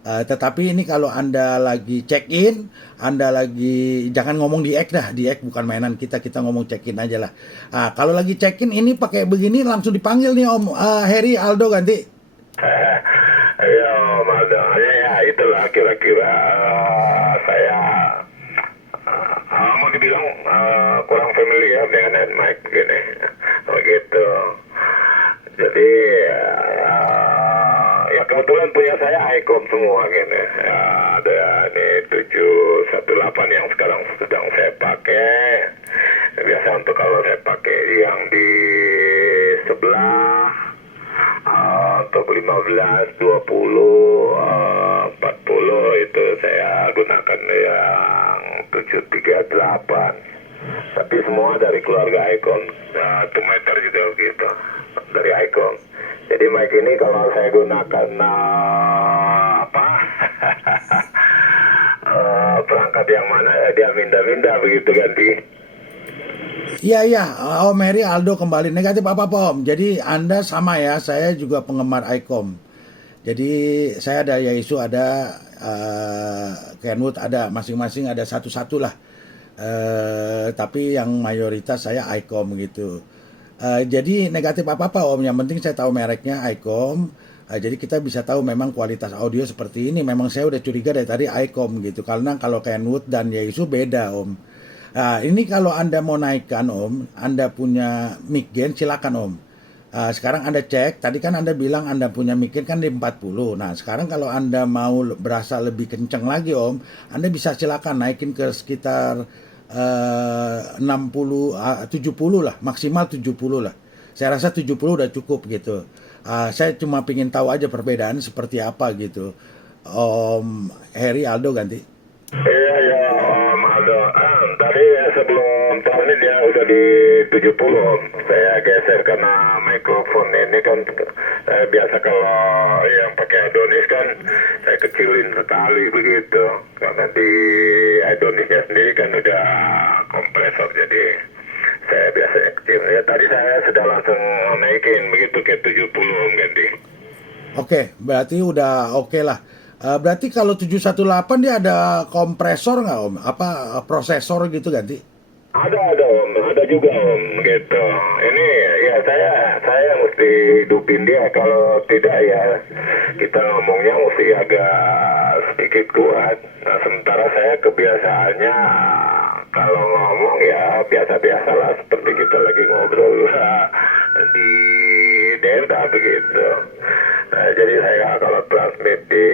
Tetapi ini kalau Anda lagi check in, Anda lagi jangan ngomong di ek dah, di ek bukan mainan kita ngomong check in aja lah. Kalau lagi check in ini pakai begini langsung dipanggil nih Om Heri Aldo ganti. Ya, Om Aldo, ya itulah kira-kira saya mau dibilang kurang familiar dengan hand mic gini, begitu. Jadi ya kebetulan punya saya ICOM semua gini. Ya, ada ini 718 yang sekarang sedang saya pakai. Biasa untuk kalau saya pakai yang di sebelah untuk 15, 20, 40 itu saya gunakan yang 738. Tapi semua dari keluarga ICOM. 2 meter juga begitu dari ICOM. Jadi mic ini kalau saya gunakan perangkat yang mana dia mindah-mindah begitu ganti. Iya, Om Heri Aldo kembali negatif apa Om. Jadi Anda sama ya, saya juga penggemar ICOM. Jadi saya ada Yaesu, ada Kenwood, ada masing-masing ada satu-satu lah. Tapi yang mayoritas saya ICOM gitu. Jadi negatif apa Om, yang penting saya tahu mereknya ICOM. Jadi kita bisa tahu memang kualitas audio seperti ini. Memang saya udah curiga dari tadi ICOM gitu. Karena kalau Kenwood dan Yaesu beda Om. Nah, ini kalau Anda mau naikkan Om, Anda punya mic gain silakan Om. Sekarang Anda cek, tadi kan Anda bilang Anda punya mic gain kan di 40. Nah, sekarang kalau Anda mau berasa lebih kenceng lagi Om, Anda bisa silakan naikin ke sekitar 60, 70 lah, maksimal 70 lah. Saya rasa 70 udah cukup gitu. Saya cuma pengen tahu aja perbedaan seperti apa gitu. Om Heri Aldo ganti. Iya, Om Aldo. Tadi sebelum tahun ini dia udah di 70. Saya geser karena mikrofon ini kan biasa kalau yang pakai Adonis kan saya kecilin sekali begitu. Karena di Adonisnya sendiri kan udah kompresor jadi saya biasanya kecil. Ya tadi saya sudah langsung naikin begitu ke 70 Om ganti. Oke, berarti udah oke lah. Berarti kalau 718 dia ada kompresor nggak Om? Apa prosesor gitu ganti? Ada Om, ada juga Om gitu. Ini ya saya mesti hidupin dia, kalau tidak ya kita ngomongnya mesti agak sedikit kuat. Nah sementara saya kebiasaannya kalau ngomong ya biasa-biasa lah seperti kita lagi ngobrol di Delta begitu. Nah, jadi saya kalau transmit di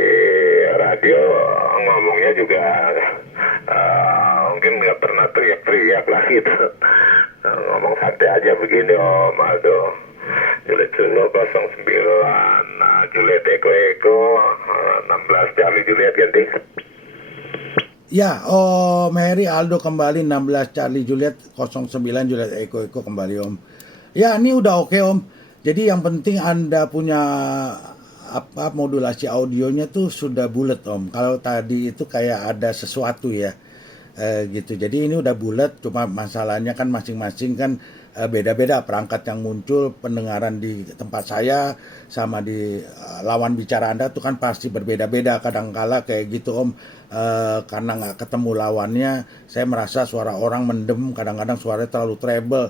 radio ngomongnya juga mungkin nggak pernah teriak-teriak lah gitu. Ngomong santai aja begini Om Aldo. Juliet Solo 09, Juliet Eko 16 Charlie Juliet ganti. Ya, Om Heri Aldo kembali 16 Charlie Juliet 09 Juliet Eko kembali Om. Ya, ini udah oke Om. Jadi yang penting Anda punya modulasi audionya tuh sudah bulat Om. Kalau tadi itu kayak ada sesuatu ya. Gitu. Jadi ini udah bulat, cuma masalahnya kan masing-masing kan beda-beda perangkat yang muncul, pendengaran di tempat saya sama di lawan bicara Anda tuh kan pasti berbeda-beda. Kadang-kala kayak gitu Om, karena nggak ketemu lawannya, saya merasa suara orang mendem, kadang-kadang suaranya terlalu treble.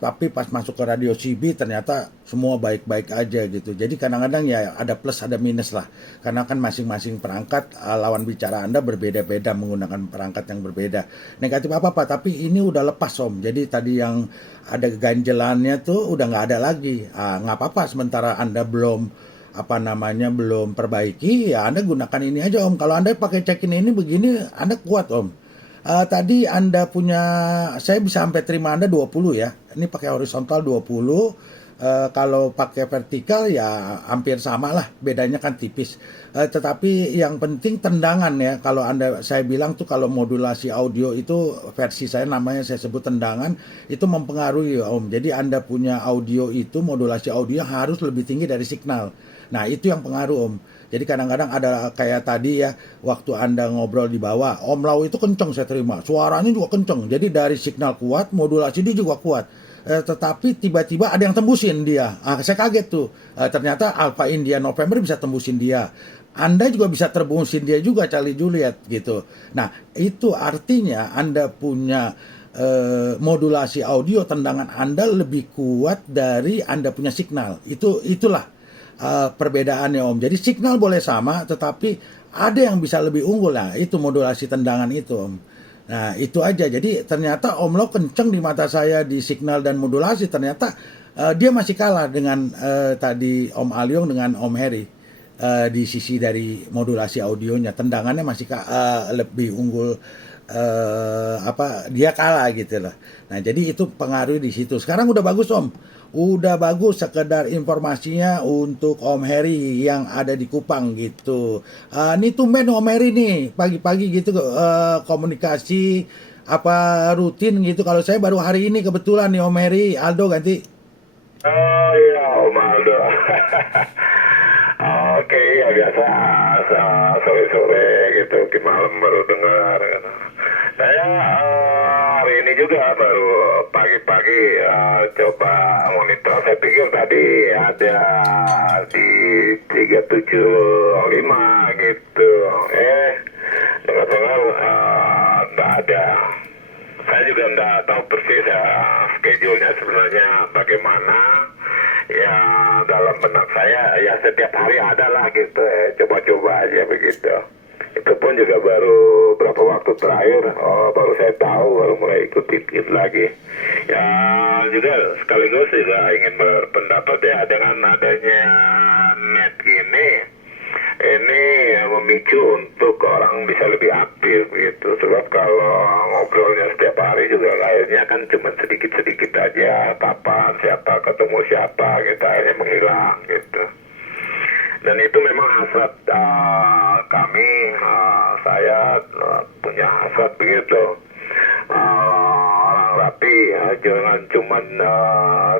Tapi pas masuk ke radio CB ternyata semua baik-baik aja gitu. Jadi kadang-kadang ya ada plus ada minus lah, karena kan masing-masing perangkat lawan bicara Anda berbeda-beda menggunakan perangkat yang berbeda. Negatif apa-apa, tapi ini udah lepas Om. Jadi tadi yang ada ganjelannya tuh udah nggak ada lagi. Nggak apa-apa sementara Anda belum apa namanya belum perbaiki, ya Anda gunakan ini aja Om. Kalau Anda pakai check-in ini begini, Anda kuat Om. Tadi Anda punya, saya bisa sampai terima Anda 20 ya. Ini pakai horizontal 20. Kalau pakai vertikal ya hampir sama lah, bedanya kan tipis. Tetapi yang penting tendangan ya. Kalau saya bilang tuh kalau modulasi audio itu versi saya namanya saya sebut tendangan, itu mempengaruhi Om. Jadi Anda punya audio itu modulasi audio harus lebih tinggi dari signal. Nah itu yang pengaruh Om. Jadi kadang-kadang ada kayak tadi ya, waktu Anda ngobrol di bawah, Om Lau itu kenceng saya terima, suaranya juga kenceng. Jadi dari signal kuat, modulasi dia juga kuat. Tetapi tiba-tiba ada yang tembusin dia. Saya kaget tuh. Ternyata Alpha India November bisa tembusin dia. Anda juga bisa tembusin dia juga, Charlie Juliet gitu. Nah itu artinya Anda punya modulasi audio tendangan Anda lebih kuat dari Anda punya signal. Itulah perbedaannya Om. Jadi signal boleh sama, tetapi ada yang bisa lebih unggul. Nah itu modulasi tendangan itu Om. Nah itu aja. Jadi ternyata Om Lau kenceng di mata saya di signal dan modulasi. Ternyata dia masih kalah dengan tadi Om Aliong dengan Om Heri di sisi dari modulasi audionya. Tendangannya masih lebih unggul. Dia kalah gitu lah. Nah jadi itu pengaruh di situ. Sekarang udah bagus Om. Udah bagus, sekedar informasinya untuk Om Heri yang ada di Kupang gitu. Ini tumben Om Heri nih pagi-pagi gitu komunikasi apa rutin gitu. Kalau saya baru hari ini kebetulan nih Om Heri. Aldo ganti. Oh iya Om Aldo. Oke ya biasa sore-sore gitu, di malam baru dengar. Saya hari ini juga baru pagi-pagi coba monitor. Saya pikir tadi ada di 375 gitu. Dengar-dengar nggak ada. Saya juga nggak tahu persis schedule-nya sebenarnya bagaimana. Ya dalam benak saya ya setiap hari ada lah gitu coba-coba aja begitu. Itu pun juga baru berapa waktu terakhir baru saya tahu, baru mulai ikutin lagi. Ya juga sekaligus juga ingin berpendapat ya, dengan adanya net ini memicu untuk orang bisa lebih aktif gitu. Sebab kalau ngobrolnya setiap hari juga akhirnya kan cuma sedikit-sedikit aja, kapan siapa ketemu siapa gitu, akhirnya menghilang gitu. Dan itu memang hasrat kami, saya punya hasrat begitu. Orang rapi jangan cuma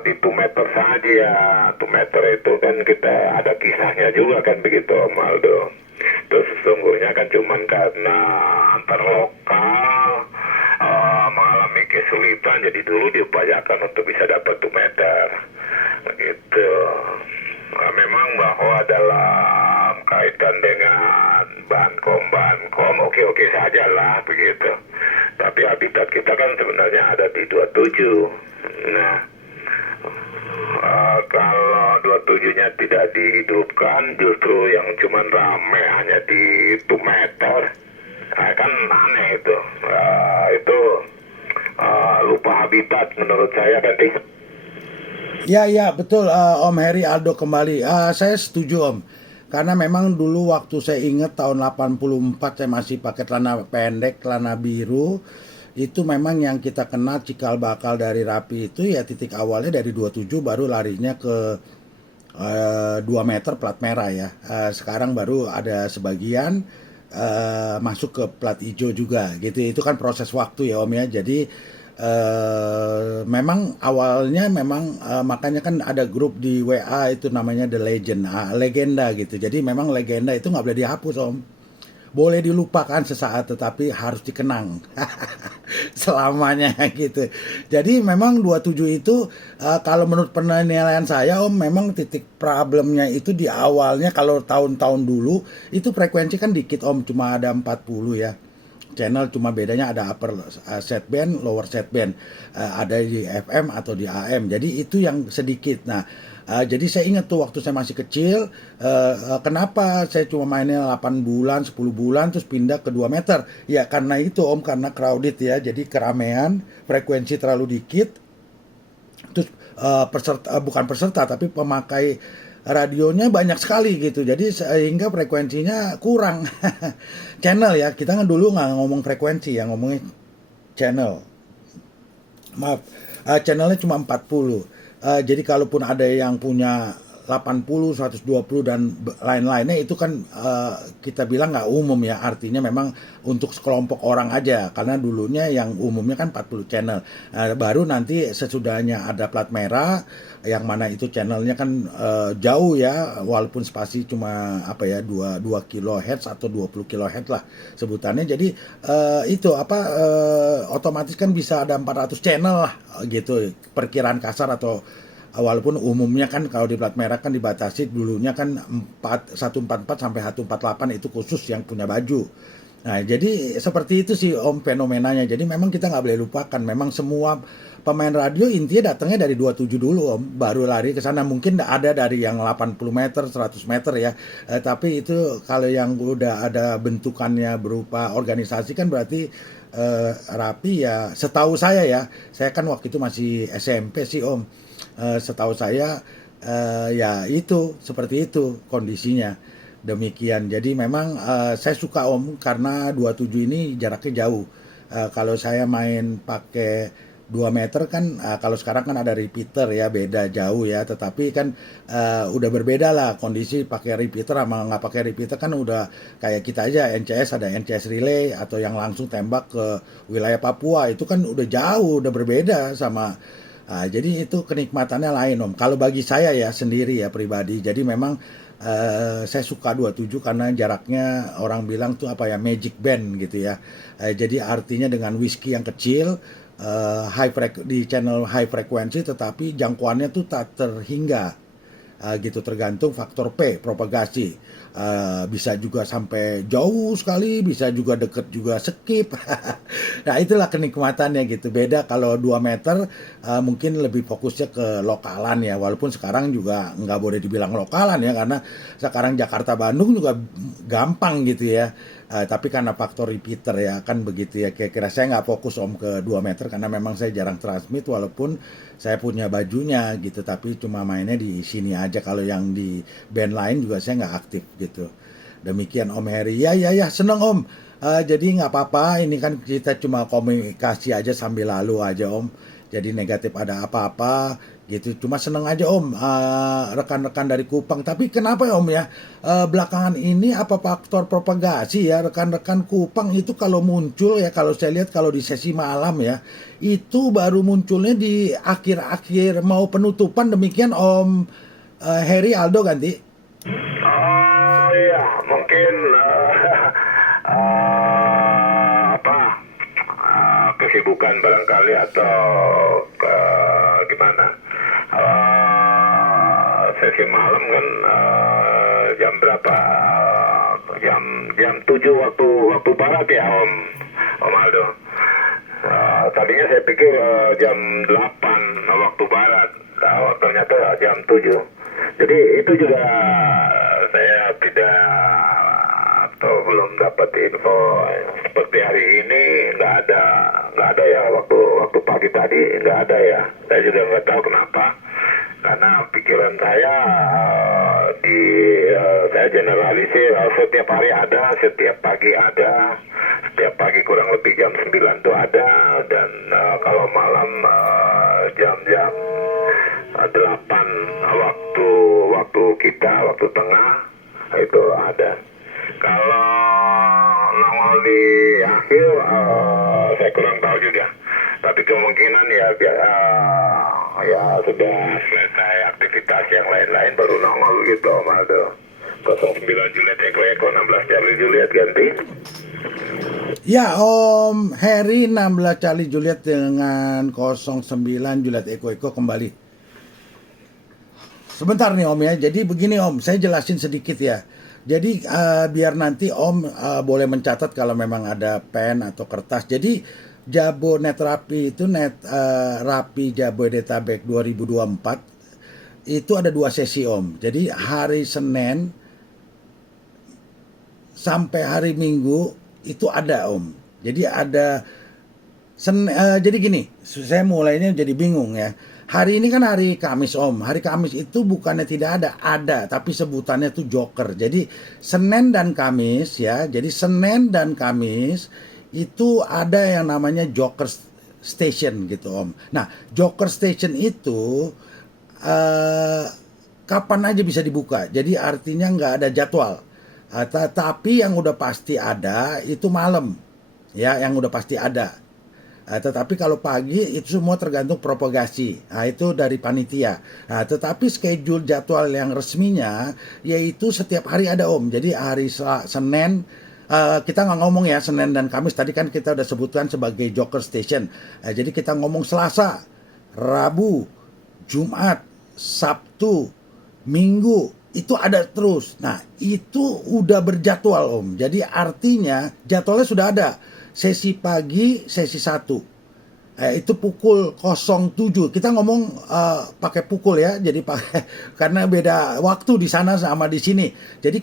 di 2 meter saja ya. 2 meter itu kan kita ada kisahnya juga kan begitu Om Aldo. Terus sesungguhnya kan cuma karena antar lokal mengalami kesulitan, jadi dulu diupayakan untuk bisa dapat 2 meter begitu. Memang bahwa dalam kaitan dengan bankom oke saja lah begitu. Tapi habitat kita kan sebenarnya ada di 27. Nah, kalau 27-nya tidak dihidupkan, justru yang cuma rame hanya di 2 meter, kan aneh itu. Itu lupa habitat menurut saya berarti. Ya betul Om Heri Aldo kembali. Saya setuju Om. Karena memang dulu waktu saya ingat tahun 84 saya masih pakai celana pendek, celana biru. Itu memang yang kita kenal cikal bakal dari Rapi itu ya titik awalnya dari 27 baru larinya ke 2 meter plat merah ya. Sekarang baru ada sebagian masuk ke plat hijau juga gitu. Itu kan proses waktu ya Om ya. Jadi memang awalnya makanya kan ada grup di WA itu namanya The Legend, legenda gitu. Jadi memang legenda itu nggak boleh dihapus Om. Boleh dilupakan sesaat tetapi harus dikenang selamanya gitu. Jadi memang 27 itu kalau menurut penilaian saya Om, memang titik problemnya itu di awalnya. Kalau tahun-tahun dulu itu frekuensi kan dikit Om, cuma ada 40 ya. Channel cuma bedanya ada upper sideband, lower sideband, ada di FM atau di AM. Jadi itu yang sedikit. Nah, jadi saya ingat tuh waktu saya masih kecil, kenapa saya cuma mainnya 8 bulan, 10 bulan, terus pindah ke 2 meter. Ya karena itu Om, karena crowded ya, jadi keramaian, frekuensi terlalu dikit. Terus bukan peserta, tapi pemakai radionya banyak sekali gitu. Jadi sehingga frekuensinya kurang. Channel ya, kita kan dulu nggak ngomong frekuensi ya, ngomongnya channel. Maaf, channelnya cuma 40. Jadi kalaupun ada yang punya 80, 120 dan lain-lainnya itu kan kita bilang nggak umum ya, artinya memang untuk sekelompok orang aja, karena dulunya yang umumnya kan 40 channel. Baru nanti sesudahnya ada plat merah, yang mana itu channelnya kan jauh ya, walaupun spasi cuma apa ya 2 kHz atau 20 kHz lah sebutannya. Jadi itu apa otomatis kan bisa ada 400 channel lah gitu, perkiraan kasar. Atau walaupun umumnya kan kalau di plat merah kan dibatasi dulunya kan 144 sampai 148 itu khusus yang punya baju. Nah, jadi seperti itu sih Om fenomenanya. Jadi memang kita nggak boleh lupakan, memang semua pemain radio intinya datangnya dari 27 dulu Om, baru lari ke sana. Mungkin ada dari yang 80 meter, 100 meter ya. Tapi itu kalau yang udah ada bentukannya berupa organisasi kan berarti rapi ya. Setahu saya ya, saya kan waktu itu masih SMP sih Om. Setahu saya ya itu seperti itu kondisinya, demikian. Jadi memang saya suka Om karena 27 ini jaraknya jauh. Kalau saya main pakai 2 meter kan kalau sekarang kan ada repeater ya, beda jauh ya, tetapi kan udah berbeda lah kondisi pakai repeater sama nggak pakai repeater. Kan udah kayak kita aja NCS, ada NCS relay atau yang langsung tembak ke wilayah Papua, itu kan udah jauh, udah berbeda sama. Jadi itu kenikmatannya lain Om. Kalau bagi saya ya sendiri ya pribadi, jadi memang saya suka 27 karena jaraknya orang bilang tuh apa ya, magic band gitu ya. Jadi artinya dengan whiskey yang kecil, di channel high frequency, tetapi jangkauannya tuh tak terhingga. Gitu, tergantung faktor P, propagasi. Bisa juga sampai jauh sekali, bisa juga deket juga skip. Nah itulah kenikmatannya gitu. Beda kalau 2 meter mungkin lebih fokusnya ke lokalan ya, walaupun sekarang juga nggak boleh dibilang lokalan ya, karena sekarang Jakarta Bandung juga gampang gitu ya. Tapi karena faktor repeater ya kan begitu ya, kira-kira saya nggak fokus Om ke 2 meter karena memang saya jarang transmit, walaupun saya punya bajunya gitu, tapi cuma mainnya di sini aja. Kalau yang di band lain juga saya nggak aktif gitu. Demikian Om Heri. Ya seneng Om. Jadi nggak apa-apa, ini kan kita cuma komunikasi aja sambil lalu aja Om. Jadi negatif ada apa-apa gitu, cuma seneng aja Om, rekan-rekan dari Kupang. Tapi kenapa ya Om ya, belakangan ini apa faktor propagasi ya, rekan-rekan Kupang itu kalau muncul ya, kalau saya lihat kalau di sesi malam ya, itu baru munculnya di akhir-akhir mau penutupan. Demikian Om Heri. Aldo ganti. Oh iya, mungkin kesibukan barangkali atau gimana. Sesi malam kan jam berapa? Jam 7 waktu barat ya Om Aldo. Tadinya saya pikir jam 8 waktu barat. Ternyata jam 7. Jadi itu juga saya tidak atau belum dapat info seperti hari ini. Nggak ada ya, waktu pagi tadi nggak ada ya. Saya juga nggak tahu kenapa, karena pikiran saya saya generalisir, setiap hari ada, setiap pagi ada, setiap pagi kurang lebih jam 9 tuh ada, dan kalau malam jam-jam 8 waktu kita, waktu tengah itu ada. Kalau nongol di akhir saya kurang tahu juga, tapi kemungkinan ya sudah selesai aktivitas yang lain-lain baru nongol gitu Om Aldo. 09 Juliet Eko 16 Charlie Juliet ganti. Ya Om Heri, 16 Charlie Juliet dengan 09 Juliet Eko kembali. Sebentar nih Om ya, jadi begini Om, saya jelasin sedikit ya. Jadi biar nanti Om boleh mencatat kalau memang ada pen atau kertas. Jadi Jabonet Rapi itu Rapi Jabodetabek 2024 itu ada 2 sesi Om. Jadi hari Senin sampai hari Minggu itu ada Om. Jadi ada Jadi gini, saya mulainya jadi bingung ya. Hari ini kan hari Kamis Om. Hari Kamis itu bukannya tidak ada, tapi sebutannya tuh Joker. Jadi Senin dan Kamis ya. Jadi Senin dan Kamis itu ada yang namanya Joker Station gitu Om. Nah, Joker Station itu eh, kapan aja bisa dibuka. Jadi artinya nggak ada jadwal. Tapi yang udah pasti ada itu malam. Ya, yang udah pasti ada. Tetapi kalau pagi itu semua tergantung propagasi. Nah, itu dari panitia. Nah, tetapi schedule jadwal yang resminya yaitu setiap hari ada Om. Jadi hari Senin kita nggak ngomong ya Senin dan Kamis tadi kan kita udah sebutkan sebagai Joker Station. Jadi kita ngomong Selasa, Rabu, Jumat, Sabtu, Minggu itu ada terus. Nah, itu udah berjadwal Om. Jadi artinya jadwalnya sudah ada. Sesi pagi, sesi 1. Itu pukul 07. Kita ngomong pakai pukul ya. Jadi pakai karena beda waktu di sana sama di sini. Jadi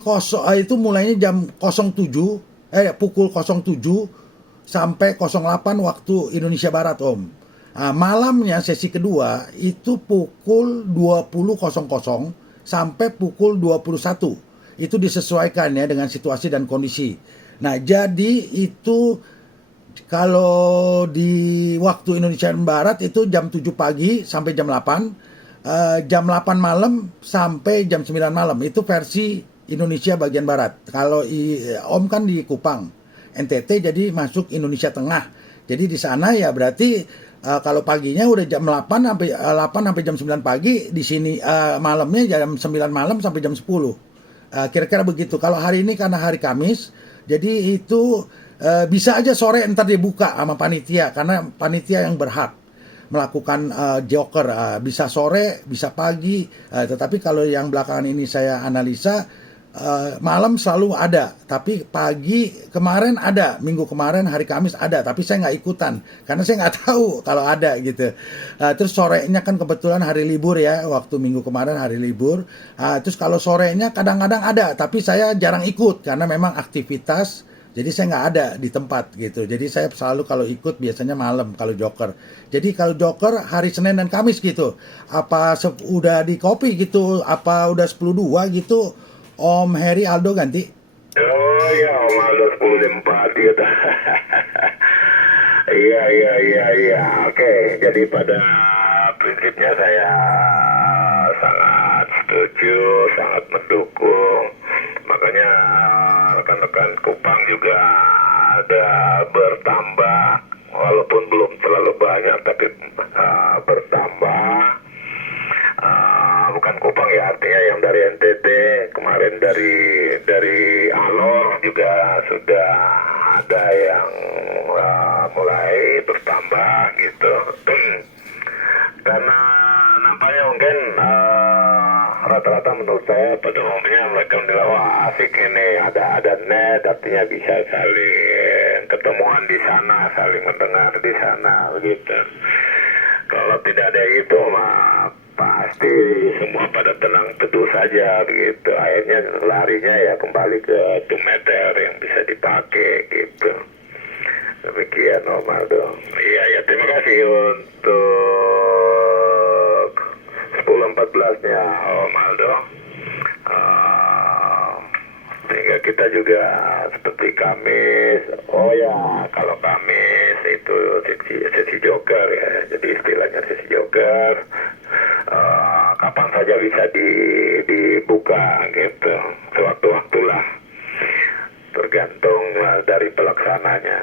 itu mulainya jam 07 pukul 07 sampai 08 waktu Indonesia Barat Om. Malamnya sesi kedua itu pukul 20.00 sampai pukul 21. Itu disesuaikan ya dengan situasi dan kondisi. Nah, jadi itu kalau di waktu Indonesia Barat itu jam 7 pagi sampai jam 8, jam 8 malam sampai jam 9 malam. Itu versi Indonesia bagian Barat. Kalau Om kan di Kupang, NTT, jadi masuk Indonesia Tengah. Jadi di sana ya berarti kalau paginya udah jam 8 sampai jam 9 pagi, di sini malamnya jam 9 malam sampai jam 10. Kira-kira begitu. Kalau hari ini karena hari Kamis, jadi itu bisa aja sore ntar dibuka sama panitia karena panitia yang berhak melakukan joker, bisa sore bisa pagi, tetapi kalau yang belakangan ini saya analisa malam selalu ada, tapi pagi kemarin ada, minggu kemarin hari Kamis ada, tapi saya nggak ikutan karena saya nggak tahu kalau ada gitu. Terus sorenya kan kebetulan hari libur ya, waktu minggu kemarin hari libur. Terus kalau sorenya kadang-kadang ada, tapi saya jarang ikut karena memang aktivitas. Jadi saya nggak ada di tempat gitu. Jadi saya selalu kalau ikut biasanya malam kalau joker. Jadi kalau joker hari Senin dan Kamis gitu. Apa udah di copy gitu? Apa udah 10.2 gitu? Om Heri Aldo ganti. Oh ya, Om Aldo 10.4 gitu. Iya. Oke, jadi pada prinsipnya saya sangat setuju, sangat mendukung. Makanya rekan-rekan Kupang juga ada bertambah, walaupun belum terlalu banyak, tapi bertambah. Bukan Kupang ya, artinya yang dari NTT, kemarin dari Alor juga sudah ada yang mulai bertambah gitu. Karena nampaknya mungkin rata-rata menurut saya pada umumnya mereka menilai wah asik ini ada net, artinya bisa saling ketemuan di sana, saling mendengar di sana begitu. Kalau tidak ada itu mah pasti semua pada tenang teduh saja begitu. Akhirnya larinya ya kembali ke 2 meter yang bisa dipakai gitu. Demikian Om Aldo. Iya ya, terima kasih untuk 10.14-nya Om Aldo. Sehingga kita juga seperti Kamis, oh ya kalau Kamis itu sesi joker ya, jadi istilahnya sesi joker, kapan saja bisa dibuka gitu, sewaktu-waktu lah, tergantung dari pelaksananya.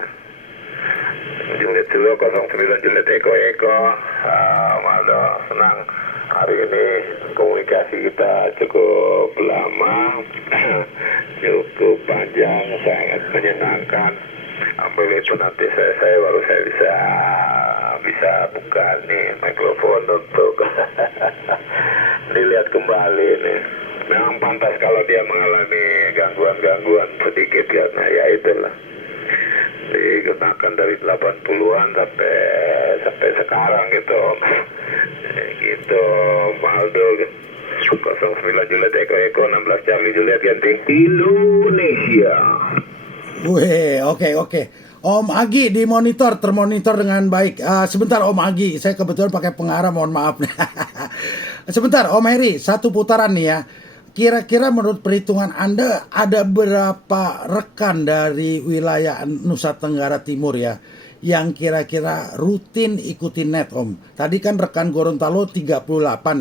Juliet Sulu 09 Juliet Eko, Maldo, senang hari ini komunikasi kita cukup lama, cukup panjang, sangat menyenangkan. Ambil itu nanti saya baru bisa buka nih mikrofon untuk dilihat kembali nih. Memang pantas kalau dia mengalami gangguan-gangguan sedikit karena ya itulah digunakan dari 80-an sampai sekarang gitu. Gitu Maldo 09 Juliet Eko 16 Charlie Juliet ganti Indonesia. Wih, oke. Om Agi dimonitor, termonitor dengan baik. Sebentar Om Agi, saya kebetulan pakai pengarah, mohon maaf nih. Sebentar Om Heri, satu putaran nih ya. Kira-kira menurut perhitungan Anda ada berapa rekan dari wilayah Nusa Tenggara Timur ya yang kira-kira rutin ikutin net Om? Tadi kan rekan Gorontalo 38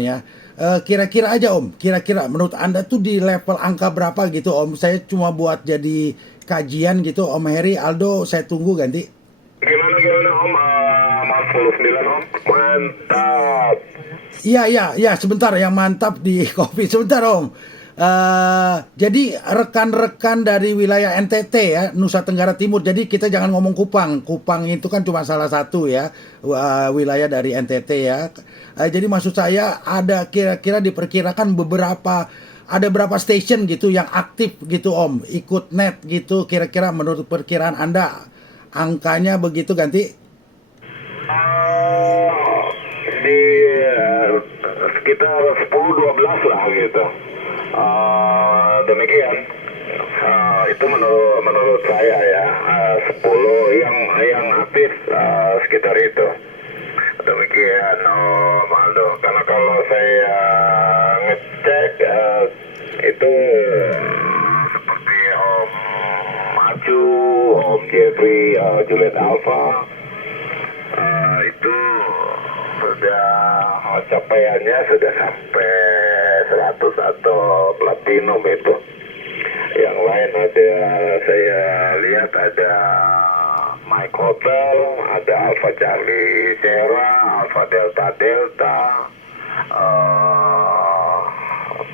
ya. Kira-kira aja Om, kira-kira menurut Anda tuh di level angka berapa gitu Om? Saya cuma buat jadi kajian gitu Om Heri, Aldo saya tunggu ganti. Gimana Om? Maaf 9 Om. Mantap. Iya sebentar yang mantap di kopi sebentar Om. Jadi rekan-rekan dari wilayah NTT ya Nusa Tenggara Timur. Jadi kita jangan ngomong Kupang. Kupang itu kan cuma salah satu ya wilayah dari NTT ya. Jadi maksud saya ada kira-kira diperkirakan ada berapa station gitu yang aktif gitu Om, ikut net gitu kira-kira menurut perkiraan Anda angkanya begitu ganti? Di sekitar 10-12 lah gitu. Demikian. Itu menurut saya ya 10 yang aktif sekitar itu. Demikian Om Aldo. Karena kalau saya ngecek itu seperti Om Maju, Om Jeffrey, Juliet Alpha itu sudah capaiannya sudah sampai 100 atau platinum itu. Yang lain ada saya lihat ada Mike Hotel, ada Alpha Charlie Sierra, Alpha Delta Delta,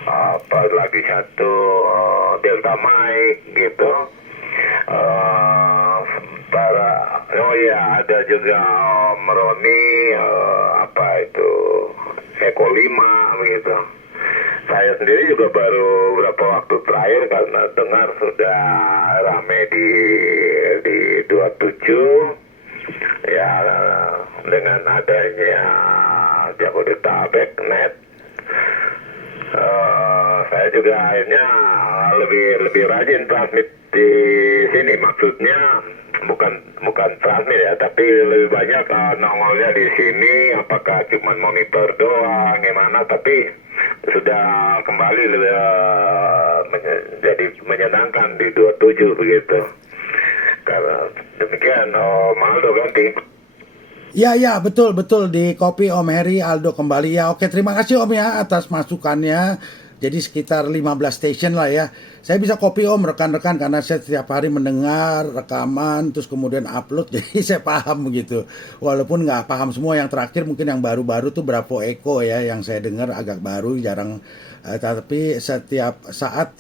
apa lagi satu Delta Mike gitu. Ada juga Meroni, apa itu Eko 5 begitu. Saya sendiri juga baru beberapa waktu terakhir karena dengar sudah rame di 27 ya dengan adanya Jabodetabek net. Saya juga akhirnya lebih rajin transmit di sini, maksudnya bukan transmit ya, tapi lebih banyak nongolnya di sini. Apakah cuma monitor doang gimana, tapi sudah kembali jadi menyenangkan di 27 begitu. Karena demikian Om Aldo ganti. Ya betul di kopi Om Heri, Aldo kembali ya. Oke, terima kasih Om ya atas masukannya. Jadi sekitar 15 station lah ya. Saya bisa copy Om rekan-rekan karena saya setiap hari mendengar rekaman terus kemudian upload jadi saya paham begitu. Walaupun nggak paham semua, yang terakhir mungkin yang baru-baru tuh Bravo Echo ya yang saya dengar agak baru, jarang. Tapi setiap saat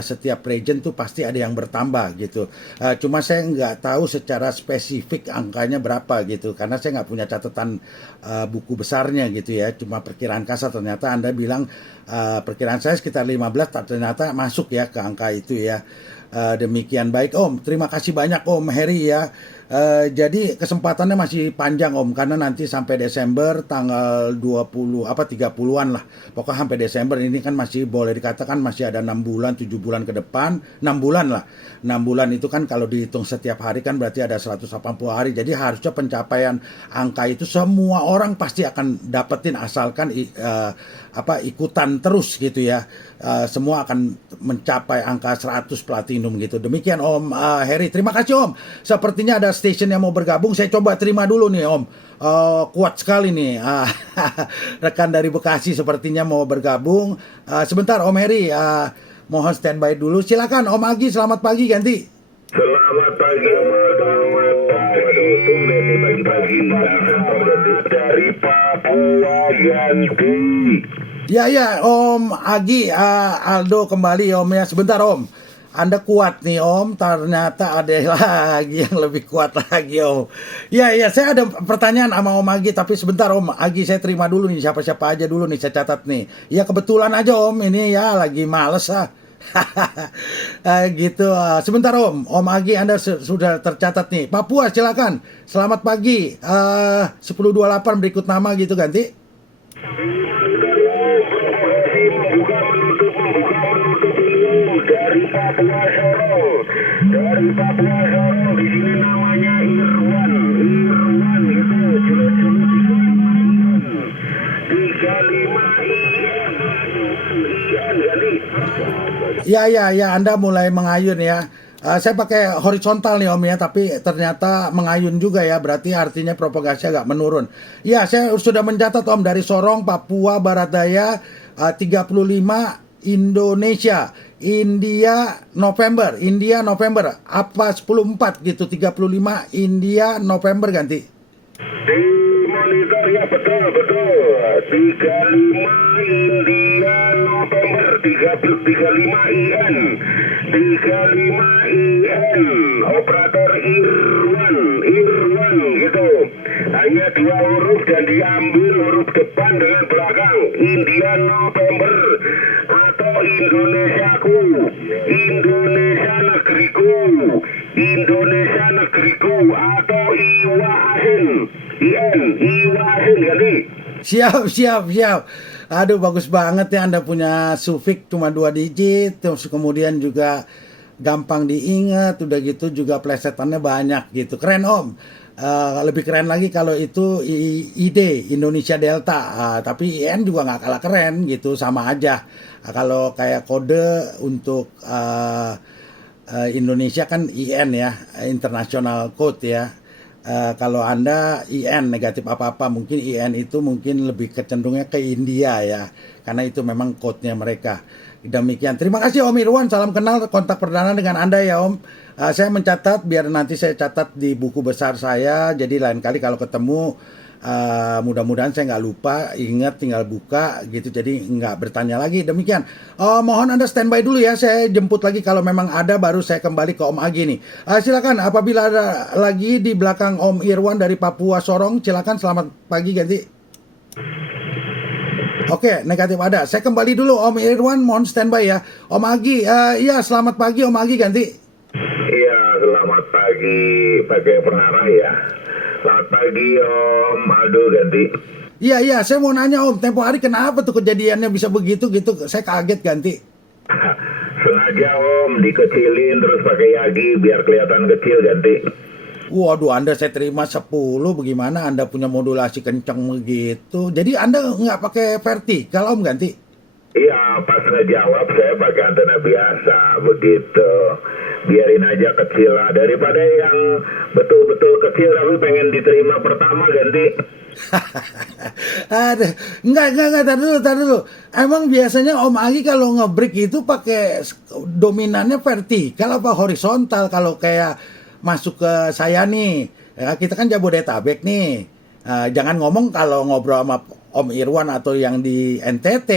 setiap region tuh pasti ada yang bertambah gitu. Cuma saya nggak tahu secara spesifik angkanya berapa gitu karena saya nggak punya catatan buku besarnya gitu ya. Cuma perkiraan kasar, ternyata Anda bilang perkiraan saya sekitar 15, ternyata masuk ya ke angka itu ya. Demikian baik Om, terima kasih banyak Om Heri ya. Jadi kesempatannya masih panjang Om, karena nanti sampai Desember tanggal 30-an lah. Pokoknya sampai Desember ini kan masih boleh dikatakan masih ada 6 bulan, 7 bulan ke depan, 6 bulan lah. 6 bulan itu kan kalau dihitung setiap hari kan berarti ada 180 hari. Jadi harusnya pencapaian angka itu semua orang pasti akan dapetin asalkan ikutan terus gitu ya. Semua akan mencapai angka 100 platinum gitu. Demikian Om Heri, terima kasih Om. Sepertinya ada station yang mau bergabung, saya coba terima dulu nih Om. Kuat sekali nih rekan dari Bekasi sepertinya mau bergabung. Sebentar Om Heri, mohon standby dulu. Silakan Om Agi, selamat pagi ganti. Selamat pagi Om Aldo. Tumben nih pagi-pagi dari Papua ganti. Ya Om Agi, Aldo kembali Om ya. Sebentar Om, Anda kuat nih Om, ternyata ada lagi yang lebih kuat lagi Om. Ya saya ada pertanyaan sama Om Agi, tapi sebentar Om Agi, saya terima dulu nih siapa-siapa aja dulu nih, saya catat nih. Ya kebetulan aja Om, ini ya lagi males gitu. Sebentar Om Agi, Anda sudah tercatat nih. Papua silakan, selamat pagi. 1028 berikut nama gitu ganti. Dari Papua Sorong di sini namanya Ya, Anda mulai mengayun ya. Saya pakai horizontal nih Om ya, tapi ternyata mengayun juga ya, berarti artinya propagasi agak menurun. Ya, saya sudah mencatat Om dari Sorong, Papua Barat Daya, 35 Indonesia, India November, apa 10-4 gitu, 35 India November ganti. Di monitor ya betul 35 India November 35 IN 35 IN operator Irwan gitu, hanya 2 huruf dan diambil huruf depan dengan belakang India November atau Indonesiaku, Indonesia negeriku atau Iwa Asin jadi. Siap. Aduh, bagus banget ya Anda punya suffix cuma 2 digit, terus kemudian juga gampang diingat, udah gitu juga plesetannya banyak gitu. Keren Om. Lebih keren lagi kalau itu ID Indonesia Delta, tapi IN juga nggak kalah keren gitu, sama aja. Kalau kayak kode untuk Indonesia kan IN ya, International Code ya. Kalau Anda IN negatif apa-apa, mungkin IN itu mungkin lebih kecenderungnya ke India ya, karena itu memang code-nya mereka. Demikian. Terima kasih Om Irwan, salam kenal, kontak perdana dengan Anda ya Om. Saya mencatat biar nanti saya catat di buku besar saya, jadi lain kali kalau ketemu mudah-mudahan saya nggak lupa, ingat tinggal buka gitu, jadi nggak bertanya lagi. Demikian. Mohon Anda standby dulu ya, saya jemput lagi kalau memang ada, baru saya kembali ke Om Agi nih. Silakan apabila ada lagi di belakang Om Irwan dari Papua Sorong, silakan, selamat pagi ganti. Oke, negatif ada. Saya kembali dulu Om Irwan, mohon standby ya. Om Agi, iya selamat pagi Om Agi ganti. Iya, selamat pagi pakai pengarah ya. Selamat pagi Om Aldo ganti. Iya, saya mau nanya Om, tempo hari kenapa tuh kejadiannya bisa begitu gitu? Saya kaget ganti. Sengaja Om dikecilin terus pakai Yagi biar kelihatan kecil ganti. Waduh, Anda saya terima 10, bagaimana Anda punya modulasi kencang begitu? Jadi Anda nggak pakai vertikal Om ganti? Iya, pas ngejawab saya pakai antena biasa begitu. Biarin aja kecil lah daripada yang betul-betul kecil tapi pengen diterima pertama ganti. Aduh, enggak, tar dulu. Emang biasanya Om Agi kalau nge-break itu pakai dominannya vertikal apa horizontal? Kalau kayak masuk ke saya nih, ya, kita kan Jabodetabek nih. Jangan ngomong kalau ngobrol sama Om Irwan atau yang di NTT.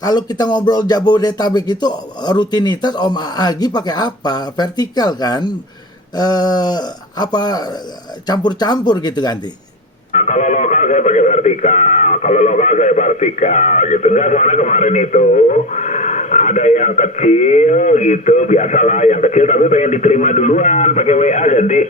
Kalau kita ngobrol Jabodetabek itu rutinitas Om Agi pakai apa? Vertikal kan? Apa campur-campur gitu ganti? Nah, kalau lokal saya pakai vertikal, gitu. Enggak, soalnya kemarin itu ada yang kecil gitu, biasalah yang kecil tapi pengen diterima duluan pakai WA ganti.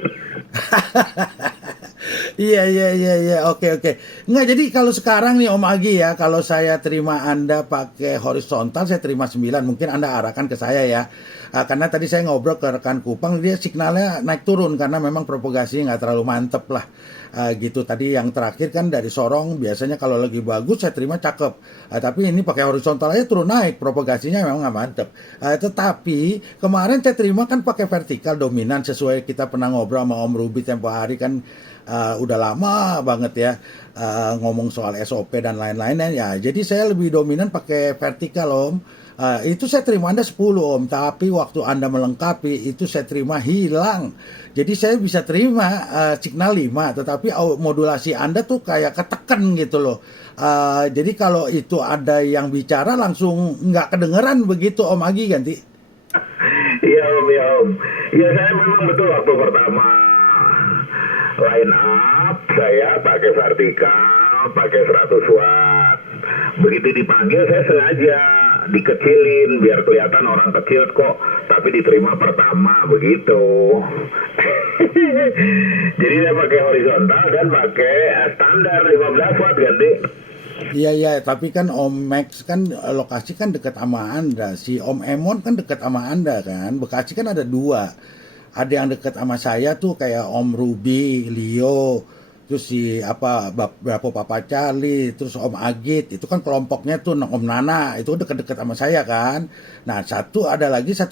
Iya, oke. Nggak, jadi kalau sekarang nih Om Agi ya, kalau saya terima Anda pakai horizontal, saya terima 9, mungkin Anda arahkan ke saya ya. Karena tadi saya ngobrol ke rekan Kupang, dia signalnya naik turun karena memang propagasinya nggak terlalu mantep lah. Gitu, tadi yang terakhir kan dari Sorong, biasanya kalau lagi bagus saya terima cakep. Tapi ini pakai horizontal aja turun naik, propagasinya memang nggak mantep. Tetapi kemarin saya terima kan pakai vertikal dominan, sesuai kita pernah ngobrol sama Om Ruby tempo hari kan. Udah lama banget ya ngomong soal SOP dan lain-lainnya ya. Jadi saya lebih dominan pakai vertikal Om. Itu saya terima Anda 10 Om, tapi waktu Anda melengkapi itu saya terima hilang. Jadi saya bisa terima signal 5, tetapi modulasi Anda tuh kayak ketekan gitu loh. Jadi kalau itu ada yang bicara langsung nggak kedengeran begitu Om Agi ganti. Iya Om. Ya saya memang betul waktu pertama line up saya pakai vertikal, pakai 100 watt. Begitu dipanggil saya sengaja dikecilin biar kelihatan orang kecil kok, tapi diterima pertama begitu. Jadi saya pakai horizontal dan pakai standar 15 watt ganti. Iya, tapi kan Om Max kan lokasi kan dekat sama Anda. Si Om Emon kan dekat sama Anda kan. Bekasi kan ada 2. Ada yang dekat sama saya tuh kayak Om Ruby, Leo. terus si Bapak Papa Charlie, terus Om Agit, itu kan kelompoknya tuh Om Nana, itu deket-deket sama saya kan. Nah, satu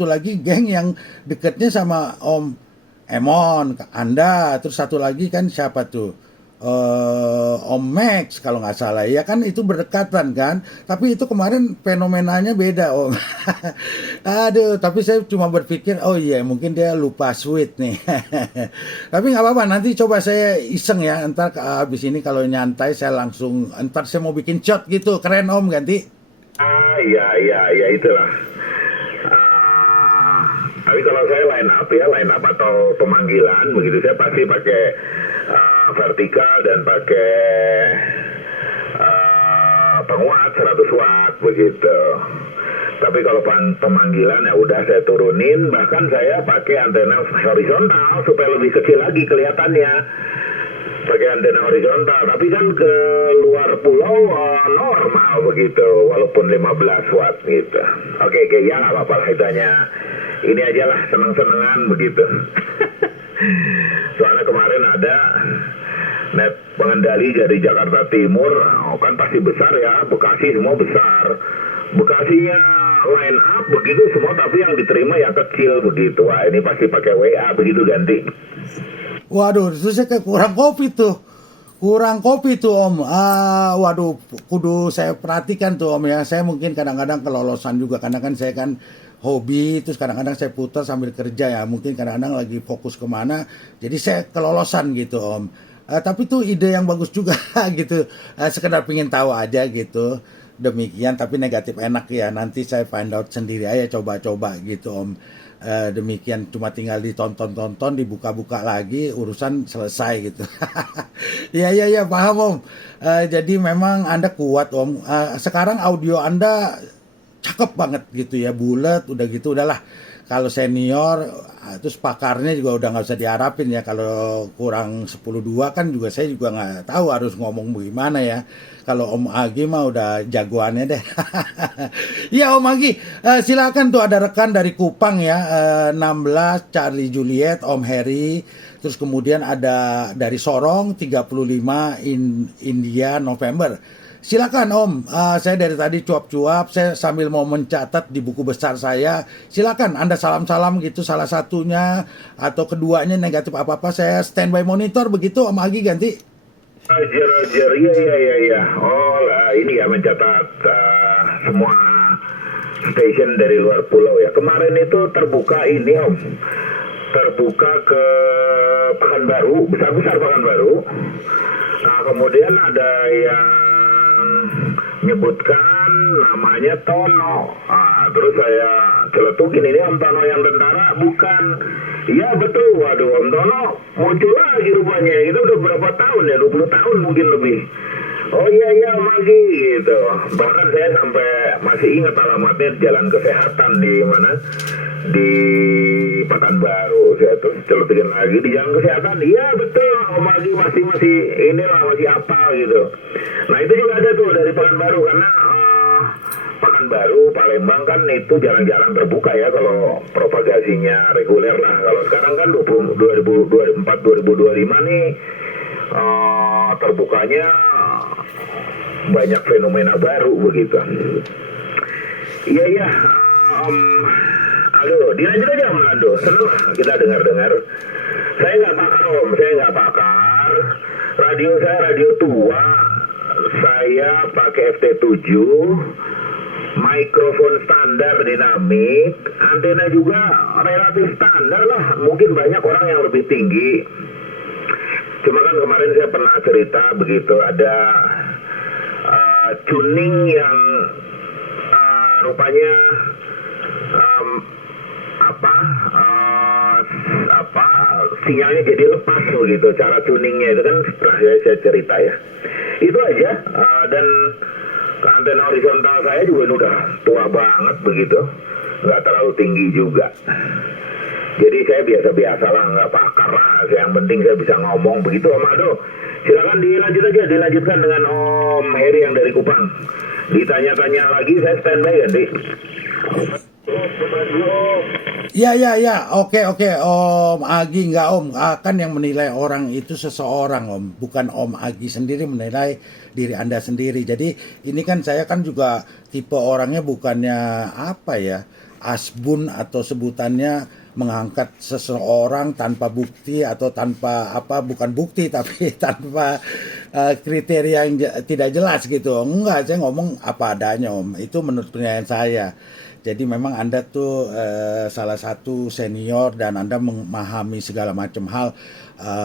lagi geng yang deketnya sama Om Emon, Anda, terus satu lagi kan siapa tuh? Om Max kalau nggak salah ya kan, itu berdekatan kan, tapi itu kemarin fenomenanya beda Om. Aduh, tapi saya cuma berpikir oh iya mungkin dia lupa sweet nih. Tapi nggak apa-apa, nanti coba saya iseng ya, ntar habis ini kalau nyantai saya langsung, ntar saya mau bikin shot gitu, keren Om ganti. Iya itulah. Tapi kalau saya line up atau pemanggilan begitu, saya pasti pakai vertikal dan pakai penguat 100 watt begitu. Tapi kalau pemanggilan ya udah saya turunin, bahkan saya pakai antena horizontal supaya lebih kecil lagi kelihatannya. Pakai antena horizontal, tapi kan ke luar pulau normal begitu, walaupun 15 watt gitu. Oke, ya nggak apa-apa lah, itu hanya ini aja lah, seneng-senengan begitu. Soalnya kemarin ada net pengendali dari Jakarta Timur, kan pasti besar ya, Bekasi semua besar. Bekasinya line up begitu semua, tapi yang diterima yang kecil begitu. Wah, ini pasti pakai WA begitu ganti. Waduh, terus saya kayak kurang kopi tuh Om. Waduh, kudu saya perhatikan tuh Om ya. Saya mungkin kadang-kadang kelolosan juga, karena kan saya kan hobi, terus kadang-kadang saya putar sambil kerja ya. Mungkin kadang-kadang lagi fokus kemana, jadi saya kelolosan gitu Om. Tapi tuh ide yang bagus juga gitu. Sekedar pengen tahu aja gitu. Demikian, tapi negatif enak ya. Nanti saya find out sendiri aja, coba-coba gitu Om. Demikian, cuma tinggal ditonton-tonton, dibuka-buka lagi, urusan selesai gitu. Ya paham Om. Jadi memang Anda kuat Om. Sekarang audio Anda cakep banget gitu ya, bulat, udah gitu udahlah. Kalau senior, terus pakarnya juga udah nggak usah diharapin ya. Kalau kurang 10-2 kan juga saya juga nggak tahu harus ngomong bagaimana ya. Kalau Om Agi mah udah jagoannya deh. Ya Om Agi, silakan tuh, ada rekan dari Kupang ya, 16 Charlie Juliet, Om Heri. Terus kemudian ada dari Sorong 35 India November. Silakan Om, saya dari tadi cuap-cuap, saya sambil mau mencatat di buku besar saya. Silakan Anda salam-salam gitu, salah satunya atau keduanya negatif apa-apa, saya standby monitor begitu Om Agi ganti. Roger, iya. Oh lah, ini ya mencatat semua station dari luar pulau ya. Kemarin itu terbuka ini Om, terbuka ke Pekanbaru, besar-besar Pekanbaru. Nah, kemudian ada yang menyebutkan namanya Tono. Terus saya celetukin, ini Om Tono yang tentara bukan? Iya betul, waduh Om Tono muncul lagi rupanya. Itu udah berapa tahun ya, 20 tahun mungkin lebih. Oh iya Om Agi gitu. Bahkan saya sampai masih ingat alamatnya, Jalan Kesehatan di mana? Di Pekanbaru. Saya terus celetukin lagi di Jalan Kesehatan. Iya betul, Om Agi masih inilah, masih apa gitu. Nah itu juga ada tuh dari Pekanbaru, karena Pekanbaru, Palembang kan itu jarang-jarang terbuka ya kalau propagasinya reguler. Nah kalau sekarang kan 2024-2025 nih terbukanya banyak fenomena baru begitu. Iya. Aduh, dilanjut aja Om Lando, seneng lah kita dengar-dengar. Saya nggak pakar Om, saya nggak pakar. Radio saya radio tua, saya pakai FT7, mikrofon standar dinamik, antena juga relatif standar lah, mungkin banyak orang yang lebih tinggi. Cuma kan kemarin saya pernah cerita begitu, ada tuning yang rupanya sinyalnya jadi lepas begitu, cara tuningnya itu kan pernah saya cerita ya. Itu aja. Dan antena horizontal saya juga udah tua banget begitu, nggak terlalu tinggi juga. Jadi saya biasa-biasa lah, nggak pakar lah. Yang penting saya bisa ngomong begitu Om Aldo. Silakan dilanjutkan dengan Om Heri yang dari Kupang. Ditanya-tanya lagi, saya standby ganti. Ya, ya, ya, oke, oke, Om Agi, nggak Om, kan yang menilai orang itu seseorang Om, bukan Om Agi sendiri menilai diri Anda sendiri. Jadi ini kan saya kan juga tipe orangnya bukannya apa ya, asbun atau sebutannya mengangkat seseorang tanpa bukti atau tanpa apa, bukan bukti tapi tanpa kriteria yang tidak jelas gitu. Enggak, saya ngomong apa adanya Om, itu menurut penilaian saya. Jadi memang Anda tuh salah satu senior dan Anda memahami segala macam hal.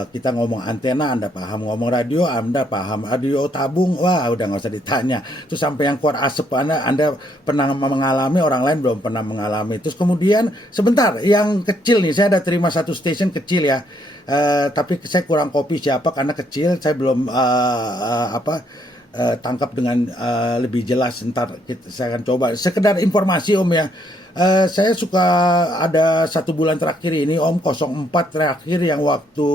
Kita ngomong antena, Anda paham. Ngomong radio, Anda paham. Radio tabung, wah udah nggak usah ditanya. Terus sampai yang keluar asap, Anda pernah mengalami, orang lain belum pernah mengalami. Terus kemudian, sebentar, yang kecil nih, saya ada terima satu station kecil ya. Tapi saya kurang kopi siapa karena kecil, saya belum tangkap dengan lebih jelas. Ntar saya akan coba sekedar informasi Om ya. Saya suka ada 1 bulan terakhir ini Om, 04 terakhir yang waktu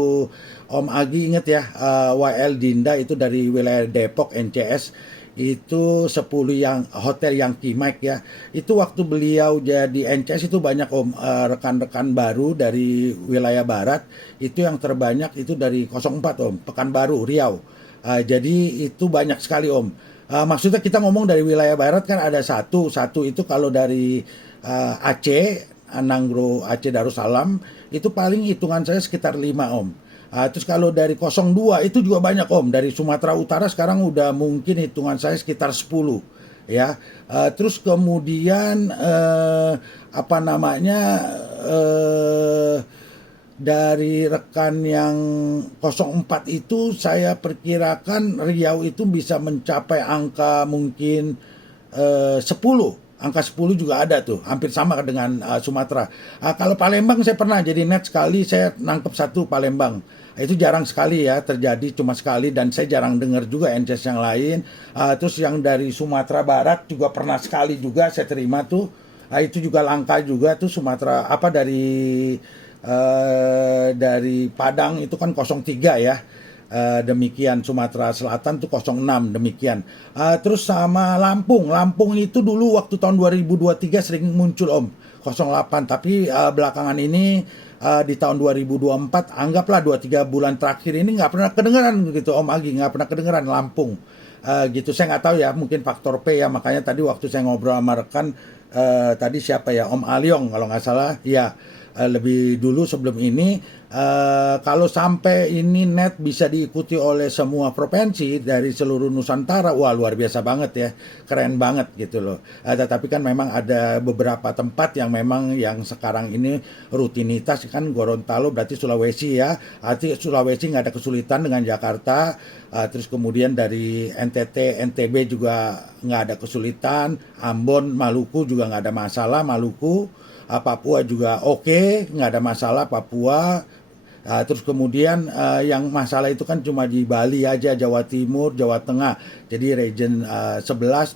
Om Agi inget ya, YL Dinda itu dari wilayah Depok NCS itu 10 yang hotel yang Mike ya. Itu waktu beliau jadi NCS itu banyak Om, rekan-rekan baru dari wilayah barat itu yang terbanyak itu dari 04 Om, Pekanbaru Riau. Jadi itu banyak sekali Om. Maksudnya kita ngomong dari wilayah barat kan ada satu itu kalau dari Aceh, Nanggro Aceh Darussalam itu paling hitungan saya sekitar 5 Om. Terus kalau dari 02 itu juga banyak Om. Dari Sumatera Utara sekarang udah mungkin hitungan saya sekitar 10 ya. Terus kemudian apa namanya dari rekan yang 04 itu saya perkirakan Riau itu bisa mencapai angka mungkin 10. Angka 10 juga ada tuh, hampir sama dengan Sumatera. Kalau Palembang saya pernah jadi net sekali, saya nangkep 1 Palembang. Itu jarang sekali ya terjadi, cuma sekali, dan saya jarang dengar juga NCS yang lain. Terus yang dari Sumatera Barat juga pernah sekali juga saya terima tuh. Itu juga langka juga tuh Sumatera apa dari Padang itu kan 03 ya. Demikian Sumatera Selatan tuh 06 demikian. Terus sama Lampung itu dulu waktu tahun 2023 sering muncul Om 08, tapi belakangan ini di tahun 2024 anggaplah 2-3 bulan terakhir ini nggak pernah kedengeran gitu Om Agi, nggak pernah kedengeran Lampung. Gitu saya nggak tahu ya, mungkin faktor P ya, makanya tadi waktu saya ngobrol sama rekan tadi siapa ya, Om Aliong kalau nggak salah ya, lebih dulu sebelum ini, kalau sampai ini net bisa diikuti oleh semua provinsi dari seluruh Nusantara, wah luar biasa banget ya, keren banget gitu loh. Tetapi kan memang ada beberapa tempat yang memang yang sekarang ini rutinitas kan, Gorontalo berarti Sulawesi ya, arti Sulawesi nggak ada kesulitan dengan Jakarta. Terus kemudian dari NTT, NTB juga nggak ada kesulitan, Ambon, Maluku juga nggak ada masalah, Maluku. Papua juga oke, nggak ada masalah Papua. Terus kemudian yang masalah itu kan cuma di Bali aja, Jawa Timur, Jawa Tengah. Jadi region 11,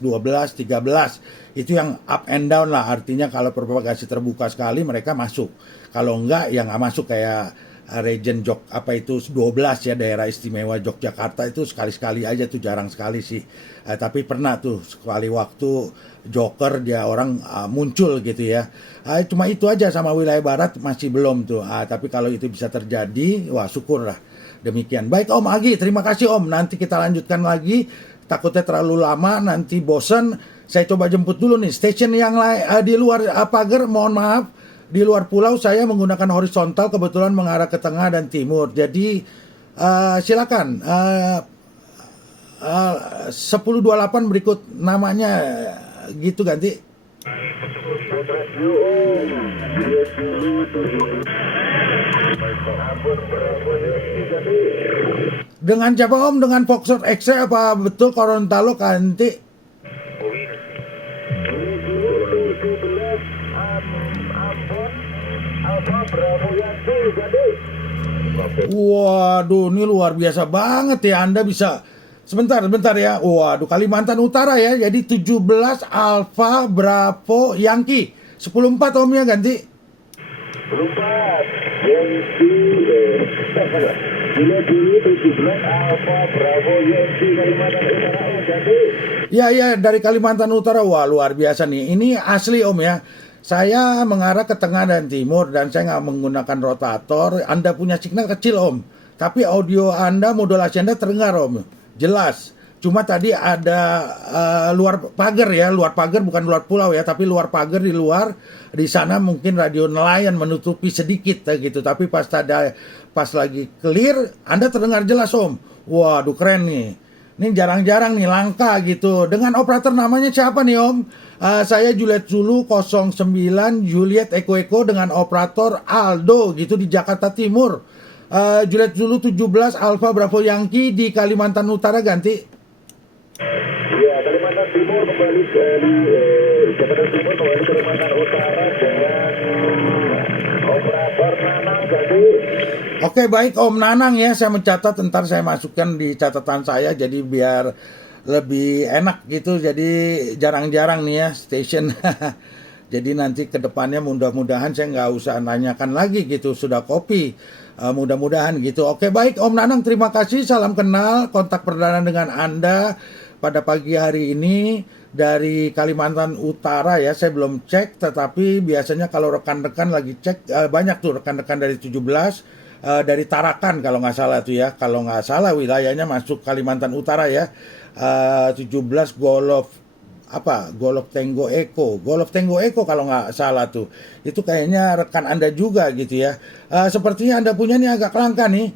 12, 13 itu yang up and down lah. Artinya kalau propagasi terbuka sekali mereka masuk. Kalau enggak ya nggak masuk, kayak region apa itu 12 ya, daerah istimewa Yogyakarta itu sekali-sekali aja tuh, jarang sekali sih. Tapi pernah tuh sekali waktu Joker dia orang muncul gitu ya. Cuma itu aja, sama wilayah barat masih belum tuh. Tapi kalau itu bisa terjadi, wah syukur lah. Demikian. Baik Om Agi, terima kasih Om. Nanti kita lanjutkan lagi. Takutnya terlalu lama, nanti bosen. Saya coba jemput dulu nih station yang lain di luar pagar. Mohon maaf, di luar pulau saya menggunakan horizontal, kebetulan mengarah ke tengah dan timur. Jadi silakan. 1028 berikut namanya gitu ganti. Dengan siapa Om? Dengan Foxtrot X-ray apa betul Gorontalo ganti? Waduh, ini luar biasa banget ya, Anda bisa. Sebentar ya. Waduh, Kalimantan Utara ya. Jadi 17 Alfa Bravo Yankee. 104 Om ya ganti. 14 Yankee 17 Alfa Bravo Yankee Kalimantan Utara ganti. Ya dari Kalimantan Utara. Wah, luar biasa nih. Ini asli Om ya. Saya mengarah ke tengah dan timur dan saya nggak menggunakan rotator. Anda punya signal kecil Om, tapi audio Anda, modulasi Anda terdengar Om, jelas. Cuma tadi ada luar pagar ya, luar pagar bukan luar pulau ya, tapi luar pagar di luar. Di sana mungkin radio nelayan menutupi sedikit gitu, tapi pas lagi clear Anda terdengar jelas Om. Waduh keren nih. Ini jarang-jarang nih, langka gitu. Dengan operator namanya siapa nih Om? Saya Juliet Zulu 09 Juliet Eko Eko dengan operator Aldo gitu di Jakarta Timur. Juliet Zulu 17 Alfa Bravo Yankee di Kalimantan Utara ganti. Ya, Kalimantan Timur kembali ke Jakarta Timur kembali ke Kalimantan Utara dengan operator Nanang ganti. Oke baik Om Nanang ya, saya mencatat, ntar saya masukkan di catatan saya jadi biar lebih enak gitu, jadi jarang-jarang nih ya station. Jadi nanti ke depannya mudah-mudahan saya nggak usah nanyakan lagi gitu, sudah copy. Mudah-mudahan gitu. Oke baik Om Nanang, terima kasih, salam kenal, kontak perdana dengan Anda pada pagi hari ini dari Kalimantan Utara ya. Saya belum cek, tetapi biasanya kalau rekan-rekan lagi cek, banyak tuh rekan-rekan dari 17 dari Tarakan kalau nggak salah tuh ya, kalau nggak salah wilayahnya masuk Kalimantan Utara ya. 17 Golf Tango Eko kalau nggak salah tuh, itu kayaknya rekan Anda juga gitu ya. Sepertinya Anda punya nih agak langka nih,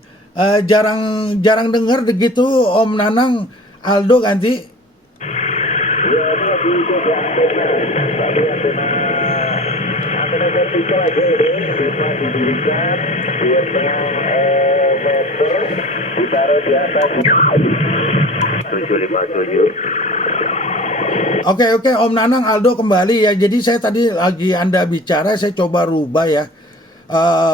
jarang dengar begitu Om Nanang. Aldo ganti. Ya, ini di antena. Tadi antena vertikal aja ini bisa didirikan 2,5 meter, ditaruh di atas 757. Oke Om Nanang, Aldo kembali ya. Jadi saya tadi lagi Anda bicara, saya coba rubah ya,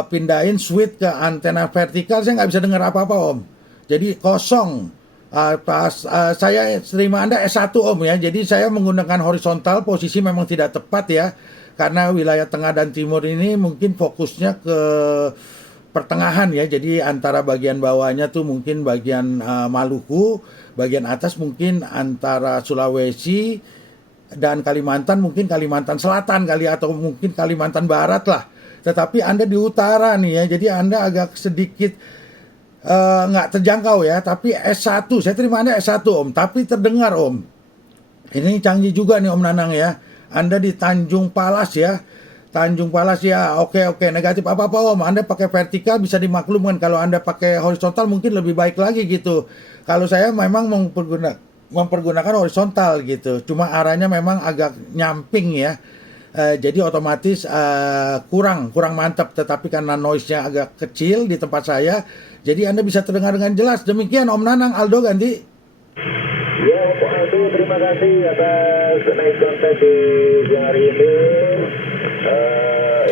pindahin switch ke antena vertikal, saya nggak bisa dengar apa-apa Om. Jadi kosong. Saya terima Anda S1 Om ya. Jadi saya menggunakan horizontal, posisi memang tidak tepat ya, karena wilayah tengah dan timur ini mungkin fokusnya ke pertengahan ya. Jadi antara bagian bawahnya tuh mungkin bagian Maluku, bagian atas mungkin antara Sulawesi dan Kalimantan, mungkin Kalimantan Selatan kali, atau mungkin Kalimantan Barat lah. Tetapi Anda di utara nih ya, jadi Anda agak sedikit nggak terjangkau ya. Tapi S1, saya terima Anda S1 Om, tapi terdengar Om. Ini canggih juga nih Om Nanang ya. Anda di Tanjung Palas ya. Tanjung Palas ya, oke, negatif apa-apa Om. Anda pakai vertikal bisa dimaklumkan, kalau Anda pakai horizontal mungkin lebih baik lagi gitu. Kalau saya memang mempergunakan horizontal gitu, cuma arahnya memang agak nyamping ya. Jadi otomatis kurang mantap, tetapi karena noise-nya agak kecil di tempat saya, jadi Anda bisa terdengar dengan jelas. Demikian Om Nanang. Aldo ganti. Ya, Pak Aldo, terima kasih atas naik kontak di hari ini.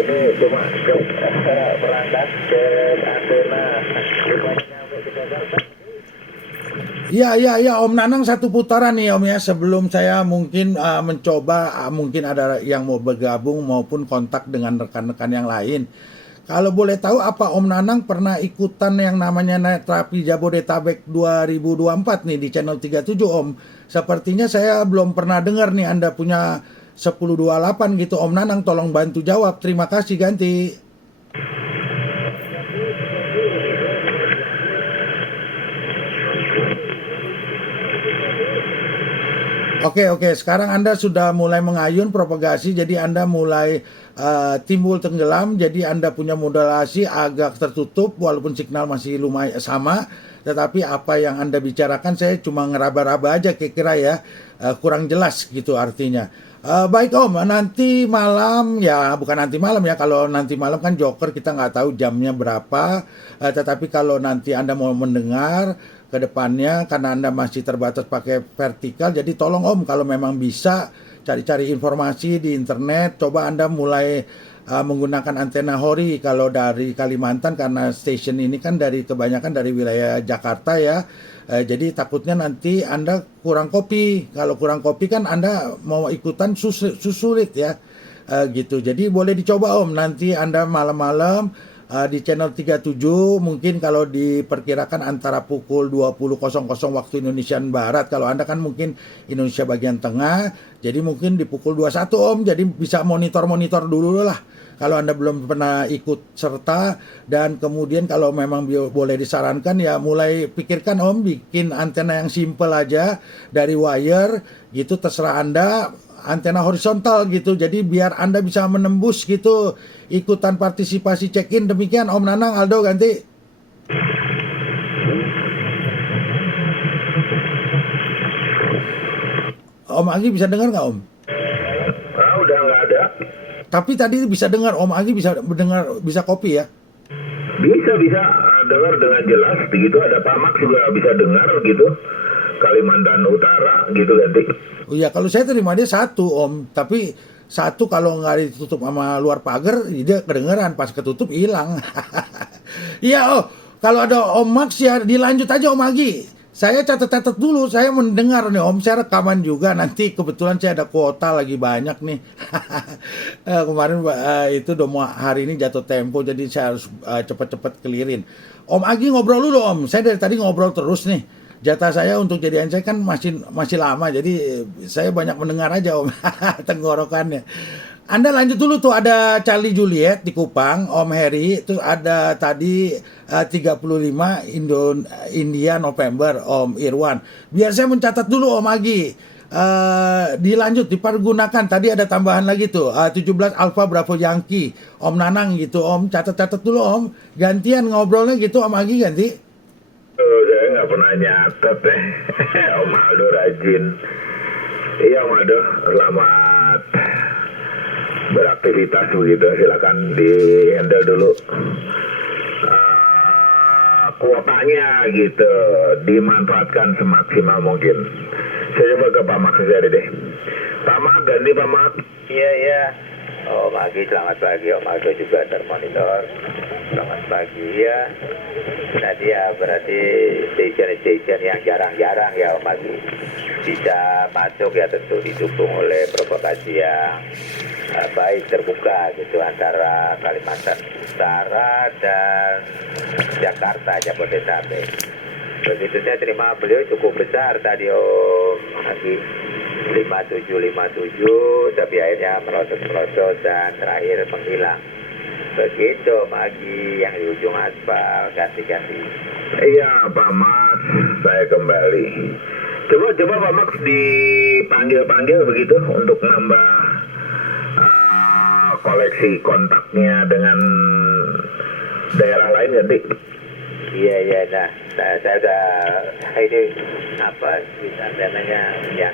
Ini cuma berangkat ke antena. Iya Om Nanang, satu putaran nih Om ya, sebelum saya mungkin mencoba, mungkin ada yang mau bergabung maupun kontak dengan rekan-rekan yang lain. Kalau boleh tahu, apa Om Nanang pernah ikutan yang namanya Terapi Jabodetabek 2024 nih di channel 37 Om? Sepertinya saya belum pernah dengar nih. Anda punya 1028 gitu Om Nanang, tolong bantu jawab. Terima kasih, ganti. Oke, sekarang Anda sudah mulai mengayun propagasi, jadi Anda mulai timbul tenggelam, jadi Anda punya modulasi agak tertutup, walaupun signal masih lumayan sama, tetapi apa yang Anda bicarakan saya cuma ngeraba-raba aja kira-kira ya, kurang jelas gitu artinya. Baik Om, nanti malam ya, bukan nanti malam ya, kalau nanti malam kan joker kita nggak tahu jamnya berapa, tetapi kalau nanti Anda mau mendengar ke depannya, karena Anda masih terbatas pakai vertikal, jadi tolong Om kalau memang bisa cari-cari informasi di internet, coba Anda mulai menggunakan antena hori kalau dari Kalimantan, karena station ini kan kebanyakan dari wilayah Jakarta ya. Jadi takutnya nanti Anda kurang kopi. Kalau kurang kopi kan Anda mau ikutan sulit ya. Gitu. Jadi boleh dicoba Om, nanti Anda malam-malam di channel 37 mungkin kalau diperkirakan antara pukul 20.00 waktu Indonesia Barat. Kalau Anda kan mungkin Indonesia bagian tengah, jadi mungkin di pukul 21 Om. Jadi bisa monitor-monitor dulu lah kalau Anda belum pernah ikut serta. Dan kemudian kalau memang boleh disarankan ya mulai pikirkan Om bikin antena yang simple aja dari wire gitu, terserah Anda, antena horizontal gitu, jadi biar Anda bisa menembus gitu, ikutan partisipasi check-in. Demikian Om Nanang, Aldo ganti. Om Agi bisa dengar nggak Om? Udah nggak ada. Tapi tadi bisa dengar, Om Agi bisa dengar, bisa copy ya? Bisa dengar dengan jelas begitu. Ada Pak Max juga bisa dengar gitu, Kalimantan Utara gitu ganti. Oh iya, kalau saya terima dia satu Om, tapi satu kalau nggak ditutup sama luar pagar dia kedengeran, pas ketutup hilang. Iya, oh kalau ada Om Max ya dilanjut aja Om Agi. Saya catat-catat dulu, saya mendengar nih Om, saya rekaman juga, nanti kebetulan saya ada kuota lagi banyak nih. Kemarin itu udah mau hari ini jatuh tempo, jadi saya harus cepet-cepet clearin. Om Agi ngobrol dulu Om, saya dari tadi ngobrol terus nih. Jatah saya untuk jadi MC kan masih lama, jadi saya banyak mendengar aja Om, tenggorokannya. Anda lanjut dulu tuh, ada Charlie Juliet di Kupang, Om Heri, terus ada tadi 35 India November, Om Irwan. Biar saya mencatat dulu Om Agi. Dilanjut, dipergunakan. Tadi ada tambahan lagi tuh, 17 Alpha Bravo Yankee, Om Nanang gitu Om. Catat-catat dulu Om. Gantian ngobrolnya gitu Om Agi ganti. Saya nggak pernah nyatet Om Aldo rajin. Iya Om Aldo, selamat beraktivitas begitu. Silakan di handle dulu kuotanya gitu, dimanfaatkan semaksimal mungkin. Saya coba ke Pak Max aja deh. Pak Max, ganti Pak Max. Iya. Om Agi, selamat pagi. Om Aldo juga termonitor. Selamat pagi ya. Tadi ya berarti station-station yang jarang-jarang ya Om Agi bisa masuk ya, tentu didukung oleh propagasi yang baik, terbuka gitu antara Kalimantan Utara dan Jakarta, Jabodetabek. Begitu saya terima beliau cukup besar tadi Om Agi, 5757, tapi akhirnya merosot dan terakhir menghilang. Begitu Om Agi yang di ujung aspal, ganti-ganti. Iya Pak Max, saya kembali. Coba Pak Max dipanggil begitu untuk nambah koleksi kontaknya dengan daerah lain ganti. Iya, nah saya udah ini apa namanya yang